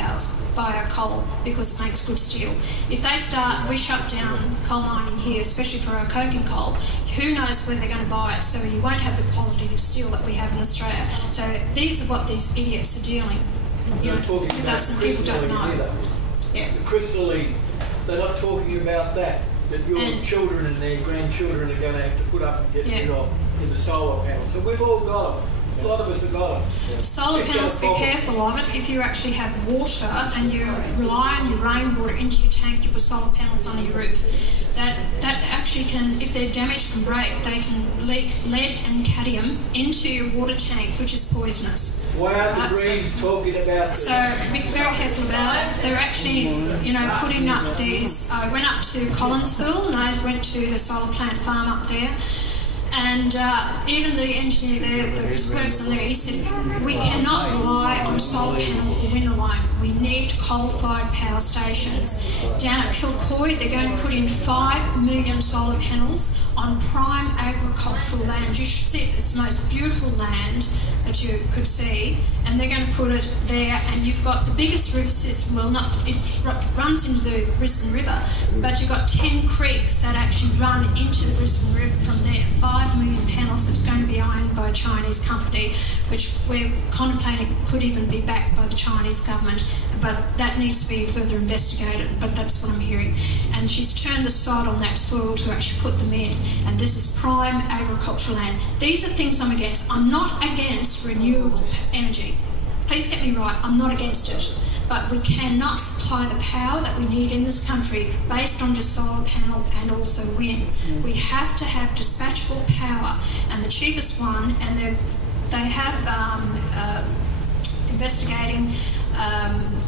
our coal, because it makes good steel. If we shut down coal mining here, especially for our coke and coal, who knows where they're going to buy it, so you won't have the quality of steel that we have in Australia. So these are what these idiots are dealing with us, and people don't know. Yeah. Crystalline, they're not talking about that. that your children and their grandchildren are going to have to put up and get rid of in the solar panels. So we've all got them. A lot of us have got them. Solar panels, be careful of it. If you actually have water and you rely on your rainwater into your tank, you put solar panels on your roof. That actually can, if they're damaged and break, they can leak lead and cadmium into your water tank, which is poisonous. Why aren't the Greens talking about this? So be very careful about it. They're actually, putting up these. I went up to Collinsville and I went to the solar plant farm up there. And even the engineer there that works on there, he said, we cannot rely on solar panel or wind alone. We need coal-fired power stations. Down at Kilcoy, they're going to put in 5 million solar panels on prime agricultural land. You should see it. It's the most beautiful land that you could see. And they're going to put it there, and you've got the biggest river system. Well, it runs into the Brisbane River, but you've got 10 creeks that actually run into the Brisbane River from there. 5 million panels that's going to be owned by a Chinese company, which we're contemplating could even be backed by the Chinese government, but that needs to be further investigated, but that's what I'm hearing. And she's turned the sod on that soil to actually put them in, and this is prime agricultural land. These are things I'm against. I'm not against renewable energy. Please get me right, I'm not against it. But we cannot supply the power that we need in this country based on just solar panel and also wind. We have to have dispatchable power, and the cheapest one, and they have investigating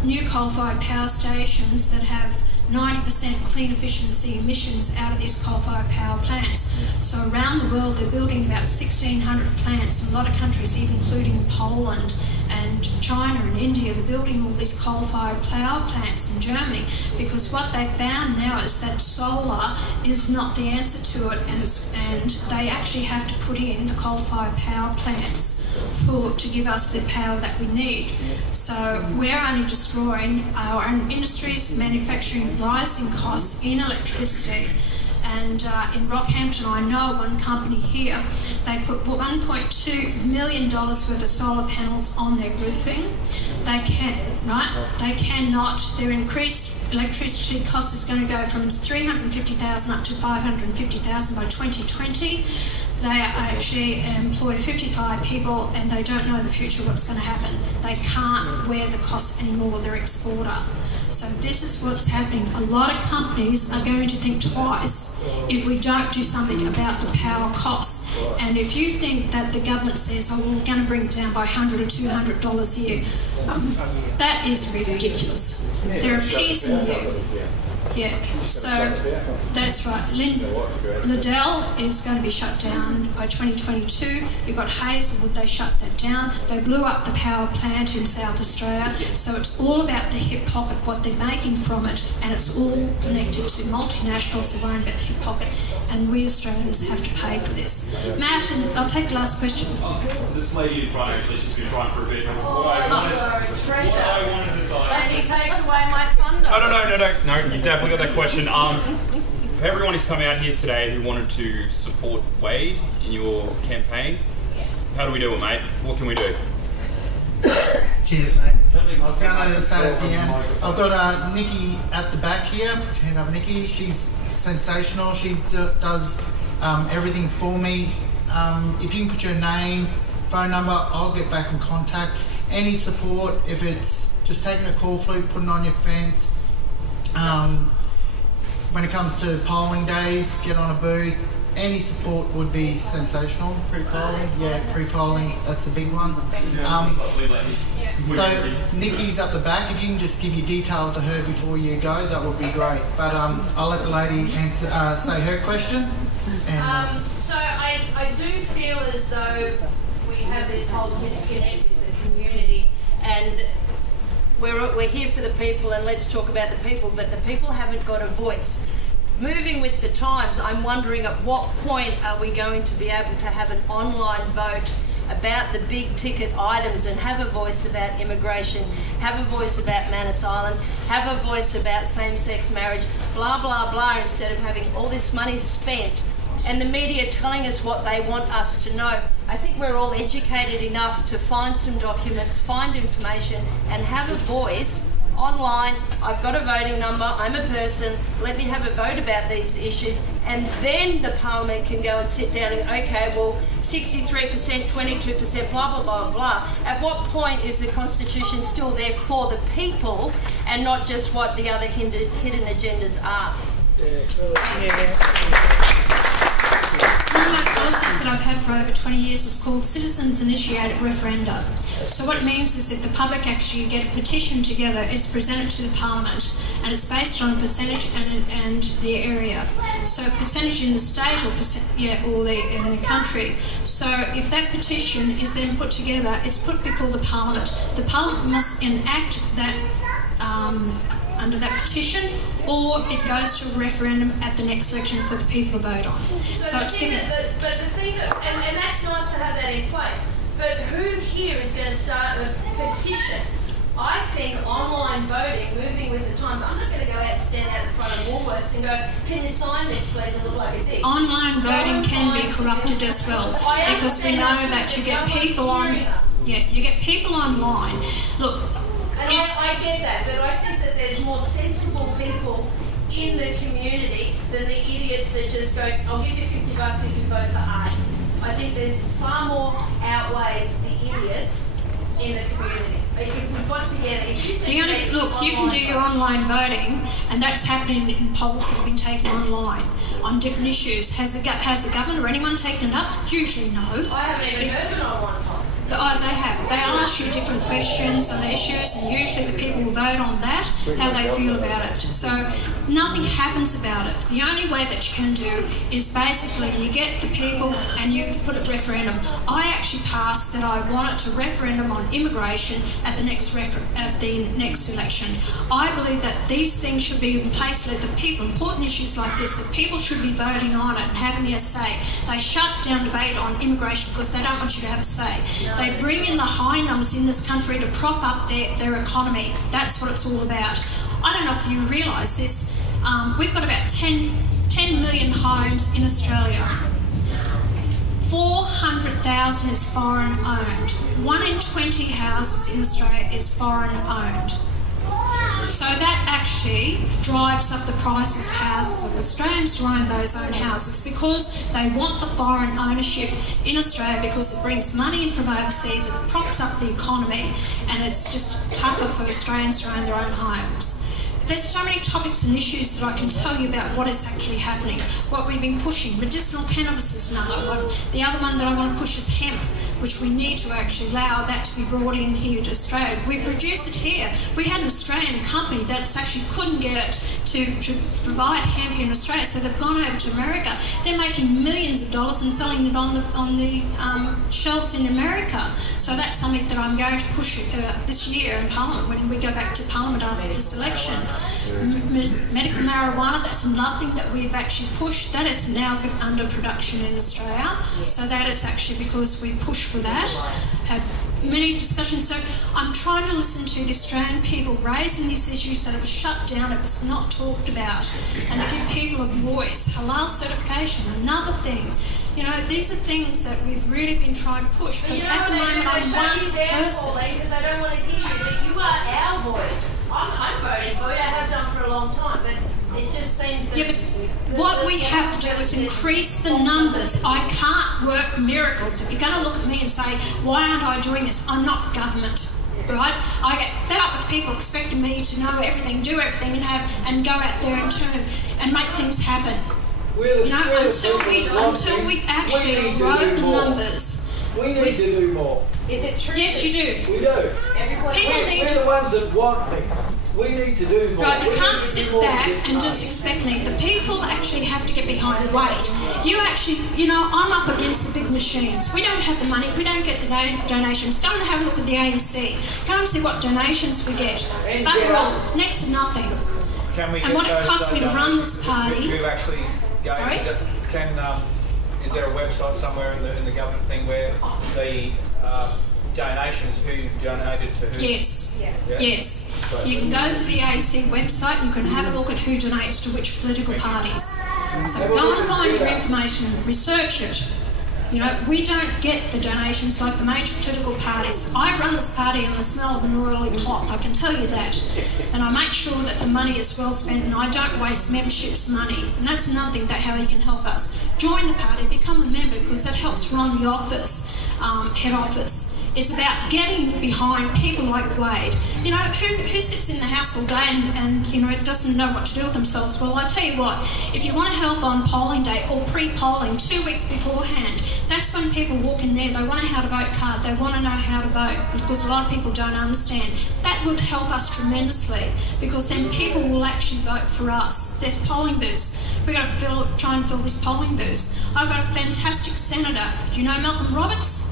new coal-fired power stations that have 90% clean efficiency emissions out of these coal-fired power plants. So around the world they're building about 1,600 plants in a lot of countries, even including Poland and China and India. They're building all these coal-fired power plants in Germany, because what they found now is that solar is not the answer to it, and they actually have to put in the coal-fired power plants to give us the power that we need. So we're only destroying our own industries, manufacturing, rising costs in electricity. And in Rockhampton, I know one company here, they put $1.2 million worth of solar panels on their roofing. They cannot, their increased electricity cost is going to go from $350,000 up to $550,000 by 2020. They actually employ 55 people, and they don't know the future what's going to happen. They can't wear the cost anymore, they're exporter. So this is what's happening. A lot of companies are going to think twice if we don't do something about the power costs. And if you think that the government says, oh, we're going to bring it down by $100 or $200 a year, that is ridiculous. They're appeasing you. Yeah, so that's right. Liddell is going to be shut down by 2022. You've got Hazelwood, they shut that down. They blew up the power plant in South Australia. So it's all about the hip pocket, what they're making from it, and it's all connected to multinationals who worry about the hip pocket, and we Australians have to pay for this. Matt, and I'll take the last question. This lady in front actually, she's been trying for a bit. What I wanted to say. Then he takes away my thunder. No, you definitely got that question. Everyone who's come out here today who wanted to support Wade in your campaign, how do we do it, mate? What can we do? Cheers, mate. I was going to say at the end, I've got Nikki at the back here. Hand up, Nikki. She's sensational. She does everything for me. If you can put your name, phone number, I'll get back in contact. Any support, if it's just taking a call flute, putting on your fence. When it comes to polling days, get on a booth. Any support would be sensational. Pre-polling, pre-polling, that's a big one. So Nikki's up the back. If you can just give your details to her before you go, that would be great. But I'll let the lady answer, say her question. And, so I do feel as though we have this whole disconnect with the community, and we're here for the people, and let's talk about the people, but the people haven't got a voice. Moving with the times, I'm wondering at what point are we going to be able to have an online vote about the big ticket items and have a voice about immigration, have a voice about Manus Island, have a voice about same-sex marriage, blah, blah, blah, instead of having all this money spent and the media telling us what they want us to know. I think we're all educated enough to find some documents, find information, and have a voice online. I've got a voting number. I'm a person. Let me have a vote about these issues, and then the Parliament can go and sit down and, okay, well, 63%, 22%, blah, blah, blah, blah. At what point is the Constitution still there for the people and not just what the other hidden agendas are? One of my policies that I've had for over 20 years is called Citizens Initiated Referenda. So what it means is if the public actually get a petition together, it's presented to the Parliament, and it's based on a percentage and the area. So a percentage in the state or in the country. So if that petition is then put together, it's put before the Parliament. The Parliament must enact that under that petition, or it goes to a referendum at the next election for the people to vote on. So it's given. But the thing, and that's nice to have that in place. But who here is going to start a petition? I think online voting, moving with the times. I'm not going to go out and stand out in front of Woolworths and go, "Can you sign this, please?" and look like a dick. Online voting can be corrupted as well, because we know that you get people on. Yeah, you get people online. Look. And I get that, but I think that there's more sensible people in the community than the idiots that just go, "I'll give you $50 if you vote for A." I think there's far more outweighs the idiots in the community. Like if we got together, if you said you can do your online voting, and that's happening in polls that have been taken online on different issues. Has the government or anyone taken it up? Usually no. I haven't even heard of an online poll. Oh, they have. They ask you different questions on issues, and usually the people will vote on that, how they feel about it. So nothing happens about it. The only way that you can do is basically you get the people and you put a referendum. I actually passed that I wanted to referendum on immigration at the next election. I believe that these things should be in place so that the people, important issues like this, that people should be voting on it and having their say. They shut down debate on immigration because they don't want you to have a say. They bring in the high numbers in this country to prop up their economy. That's what it's all about. I don't know if you realise this. We've got about 10 million homes in Australia. 400,000 is foreign owned. 1 in 20 houses in Australia is foreign owned. So that actually drives up the prices of houses of Australians to own those own houses because they want the foreign ownership in Australia because it brings money in from overseas, it props up the economy, and it's just tougher for Australians to own their own homes. There's so many topics and issues that I can tell you about what is actually happening, what we've been pushing. Medicinal cannabis is another one. The other one that I want to push is hemp, which we need to actually allow that to be brought in here to Australia. We produce it here. We had an Australian company that actually couldn't get it to provide hemp here in Australia, so they've gone over to America. They're making millions of dollars and selling it on the shelves in America. So that's something that I'm going to push this year in Parliament when we go back to Parliament after this election. Medical marijuana, that's another thing that we've actually pushed. That is now under production in Australia. So that is actually because we push for that. Had many discussions. So I'm trying to listen to the Australian people raising these issues that it was shut down, it was not talked about, and to give people a voice. Halal certification, another thing. You know, these are things that we've really been trying to push. But at the moment, I'm one person. Because I don't want to hear you, but you are our voice. I'm voting for you. I have done for a long time, but it just seems that... Yeah, but what we have to do is increase the numbers. I can't work miracles. If you're going to look at me and say, why aren't I doing this? I'm not government, right? I get fed up with people expecting me to know everything, do everything, and go out there and turn and make things happen. You know, until we actually grow the numbers. We need to do more. Is it true? Yes, you do. We do. We're the ones that want things. We need to do more. Right, you can't sit back and just expect me. The people actually have to get behind Wade. You actually, you know, I'm up against the big machines. We don't have the money. We don't get the donations. Go and have a look at the AEC. Go and see what donations we get. Bugger all. Next to nothing. And what it costs me to run this party. Sorry? Is there a website somewhere in the government thing where the donations, who donated to who? Yes, yes. You can go to the AEC website and you can have a look at who donates to which political parties. So go and find your information, research it, You know, we don't get the donations like the major political parties. I run this party on the smell of an oily cloth, I can tell you that. And I make sure that the money is well spent and I don't waste membership's money. And that's another thing that how you can help us. Join the party, become a member, because that helps run the office, head office. It's about getting behind people like Wade. You know, who sits in the house all day and you know, doesn't know what to do with themselves? Well, I tell you what, if you want to help on polling day or pre-polling 2 weeks beforehand, that's when people walk in there, they want a how to vote card, they want to know how to vote, because a lot of people don't understand. That would help us tremendously, because then people will actually vote for us. There's polling booths. We've got to try and fill this polling booth. I've got a fantastic senator. Do you know Malcolm Roberts?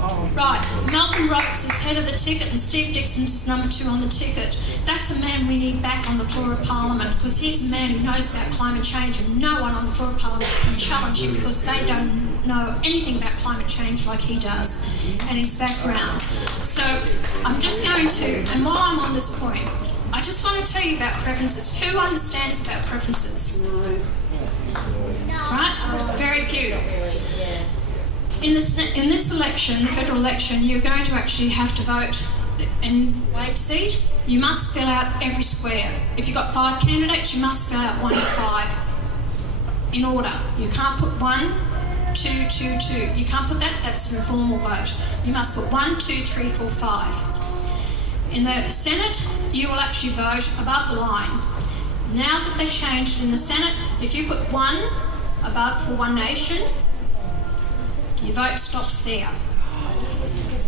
Oh. Right. Malcolm Roberts is head of the ticket and Steve Dixon's number 2 on the ticket. That's a man we need back on the floor of Parliament, because he's a man who knows about climate change, and no one on the floor of Parliament can challenge him because they don't know anything about climate change like he does and his background. So I'm just going to, and while I'm on this point, I just want to tell you about preferences. Who understands about preferences? Right? Very few. In this election, the federal election, you're going to actually have to vote in Wade's seat. You must fill out every square. If you've got 5 candidates, you must fill out 1 to 5 in order. You can't put 1, 2, 2, 2. You can't put that. That's an informal vote. You must put 1, 2, 3, 4, 5. In the Senate, you will actually vote above the line. Now that they've changed in the Senate, if you put 1 above for One Nation, your vote stops there.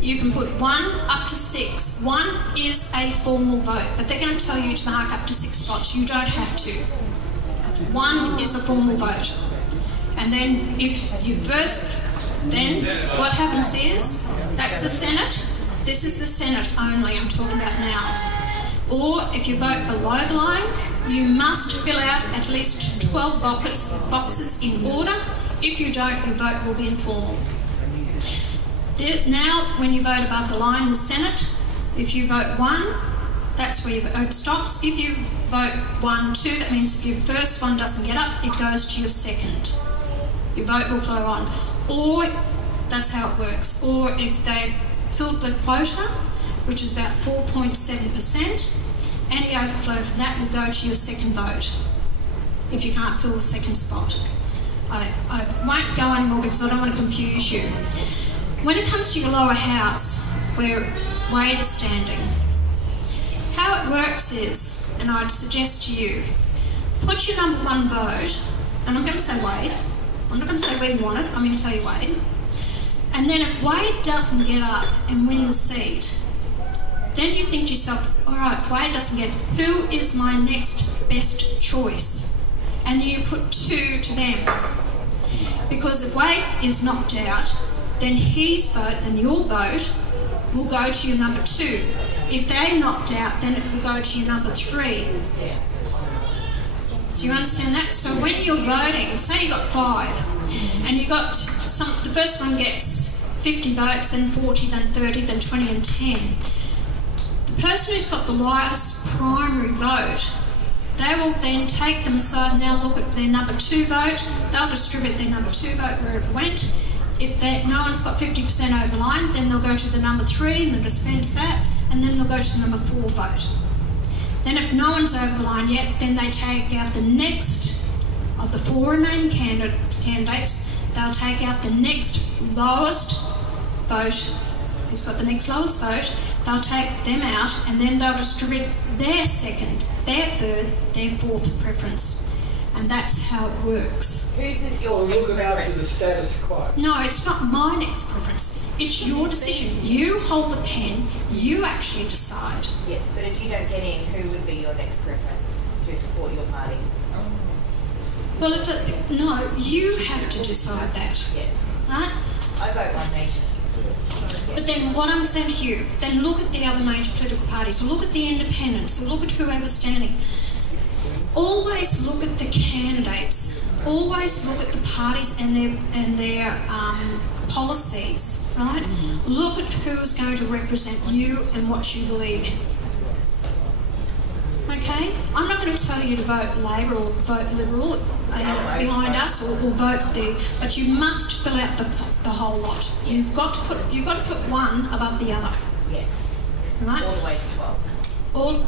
You can put 1 up to 6. 1 is a formal vote, but they're going to tell you to mark up to 6 spots. You don't have to. 1 is a formal vote. And then if you first, then what happens is, that's the Senate. This is the Senate only I'm talking about now. Or if you vote below the line, you must fill out at least 12 boxes in order. If you don't, your vote will be informal. Now, when you vote above the line, the Senate, if you vote 1, that's where your vote stops. If you vote 1, 2, that means if your first one doesn't get up, it goes to your second. Your vote will flow on. Or, that's how it works. Or if they've filled the quota, which is about 4.7%, any overflow from that will go to your second vote, if you can't fill the second spot. I won't go anymore because I don't want to confuse you. When it comes to your lower house, where Wade is standing, how it works is, and I'd suggest to you, put your number 1 vote, and I'm going to say Wade, I'm not going to say where you want it, I'm going to tell you Wade, and then if Wade doesn't get up and win the seat, then you think to yourself, all right, if Wade doesn't get, who is my next best choice? And you put 2 to them. Because if Wade is knocked out, then his vote, then your vote, will go to your number 2. If they're knocked out, then it will go to your number 3. So you understand that? So when you're voting, say you got 5, and you got the first one gets 50 votes, then 40, then 30, then 20 and 10. The person who's got the lowest primary vote, they will then take them aside and they'll look at their number 2 vote, they'll distribute their number 2 vote where it went. If no one's got 50% over the line, then they'll go to the number 3 and they'll dispense that, and then they'll go to the number 4 vote. Then if no one's over the line yet, then they take out the next of the 4 remaining candidates, they'll take out the next lowest vote, who's got the next lowest vote, they'll take them out, and then they'll distribute their second, their third, their 4th preference. And that's how it works. Whose is your next preference? The status quo. No, it's not my next preference. It's your decision. You hold the pen. You actually decide. Yes, but if you don't get in, who would be your next preference to support your party? Well, no, you have to decide that. Yes. Right? I vote One Nation. But then what I'm saying to you, then look at the other major political parties, or look at the independents, or look at whoever's standing. Always look at the candidates. Always look at the parties and their policies, right? Look at who's going to represent you and what you believe in. Okay? I'm not going to tell you to vote Labor or vote Liberal behind us, or vote but you must fill out the whole lot. You've got to put one above the other. Yes. Right? All the way to 12. All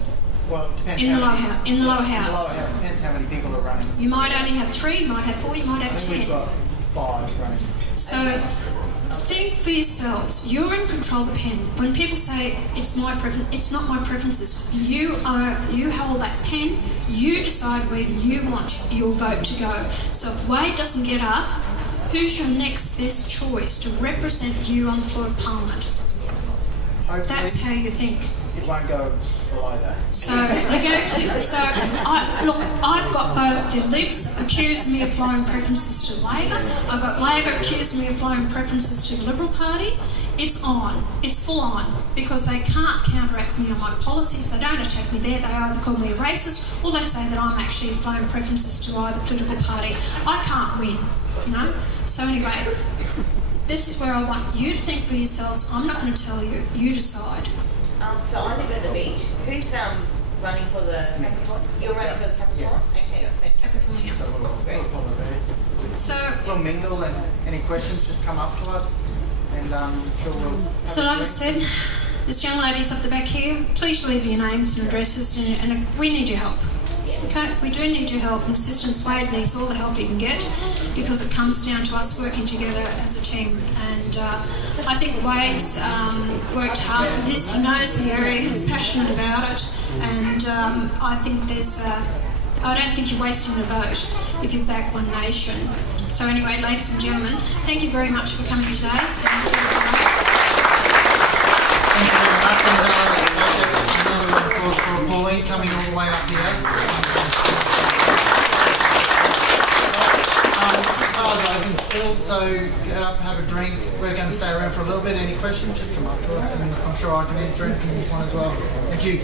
Well, it depends in how the lower many- house. In the lower house. Depends how many people are running. You might only have 3, you might have 4, you might have I think 10. we've got 5 running. So think for yourselves. You're in control of the pen. When people say it's my preference, it's not my preferences. You hold that pen. You decide where you want your vote to go. So if Wade doesn't get up, who's your next best choice to represent you on the floor of Parliament? Hopefully, That's how you think. it won't go below that. So they're going to. So I've got both the Libs accusing me of flying preferences to Labor. I've got Labor accusing me of flying preferences to the Liberal Party. It's on. It's full on, because they can't counteract me on my policies. They don't attack me there. They either call me a racist, or they say that I'm actually flying preferences to either political party. I can't win, you know. So anyway, this is where I want you to think for yourselves. I'm not going to tell you. You decide. So I live at the beach. Who's running for the Capricorn? You're running for the Capricorn? Yes. Okay. Capricornia. So we'll So. we'll mingle, and any questions just come up to us, and I'm sure we'll. So like I said, this young lady's up the back here. Please leave your names and addresses, and we need your help. Okay, we do need your help, and Assistant Wade needs all the help he can get, because it comes down to us working together as a team. And I think Wade's worked hard for this. He knows the area. He's passionate about it, and I think I don't think you're wasting a vote if you back One Nation. So anyway, ladies and gentlemen, thank you very much for coming today. Thank you very much, and another round of applause for Pauline coming all the way up here. Bars open still, so get up, have a drink. We're going to stay around for a little bit. Any questions, just come up to us, and I'm sure I can answer anything you want as well. Thank you.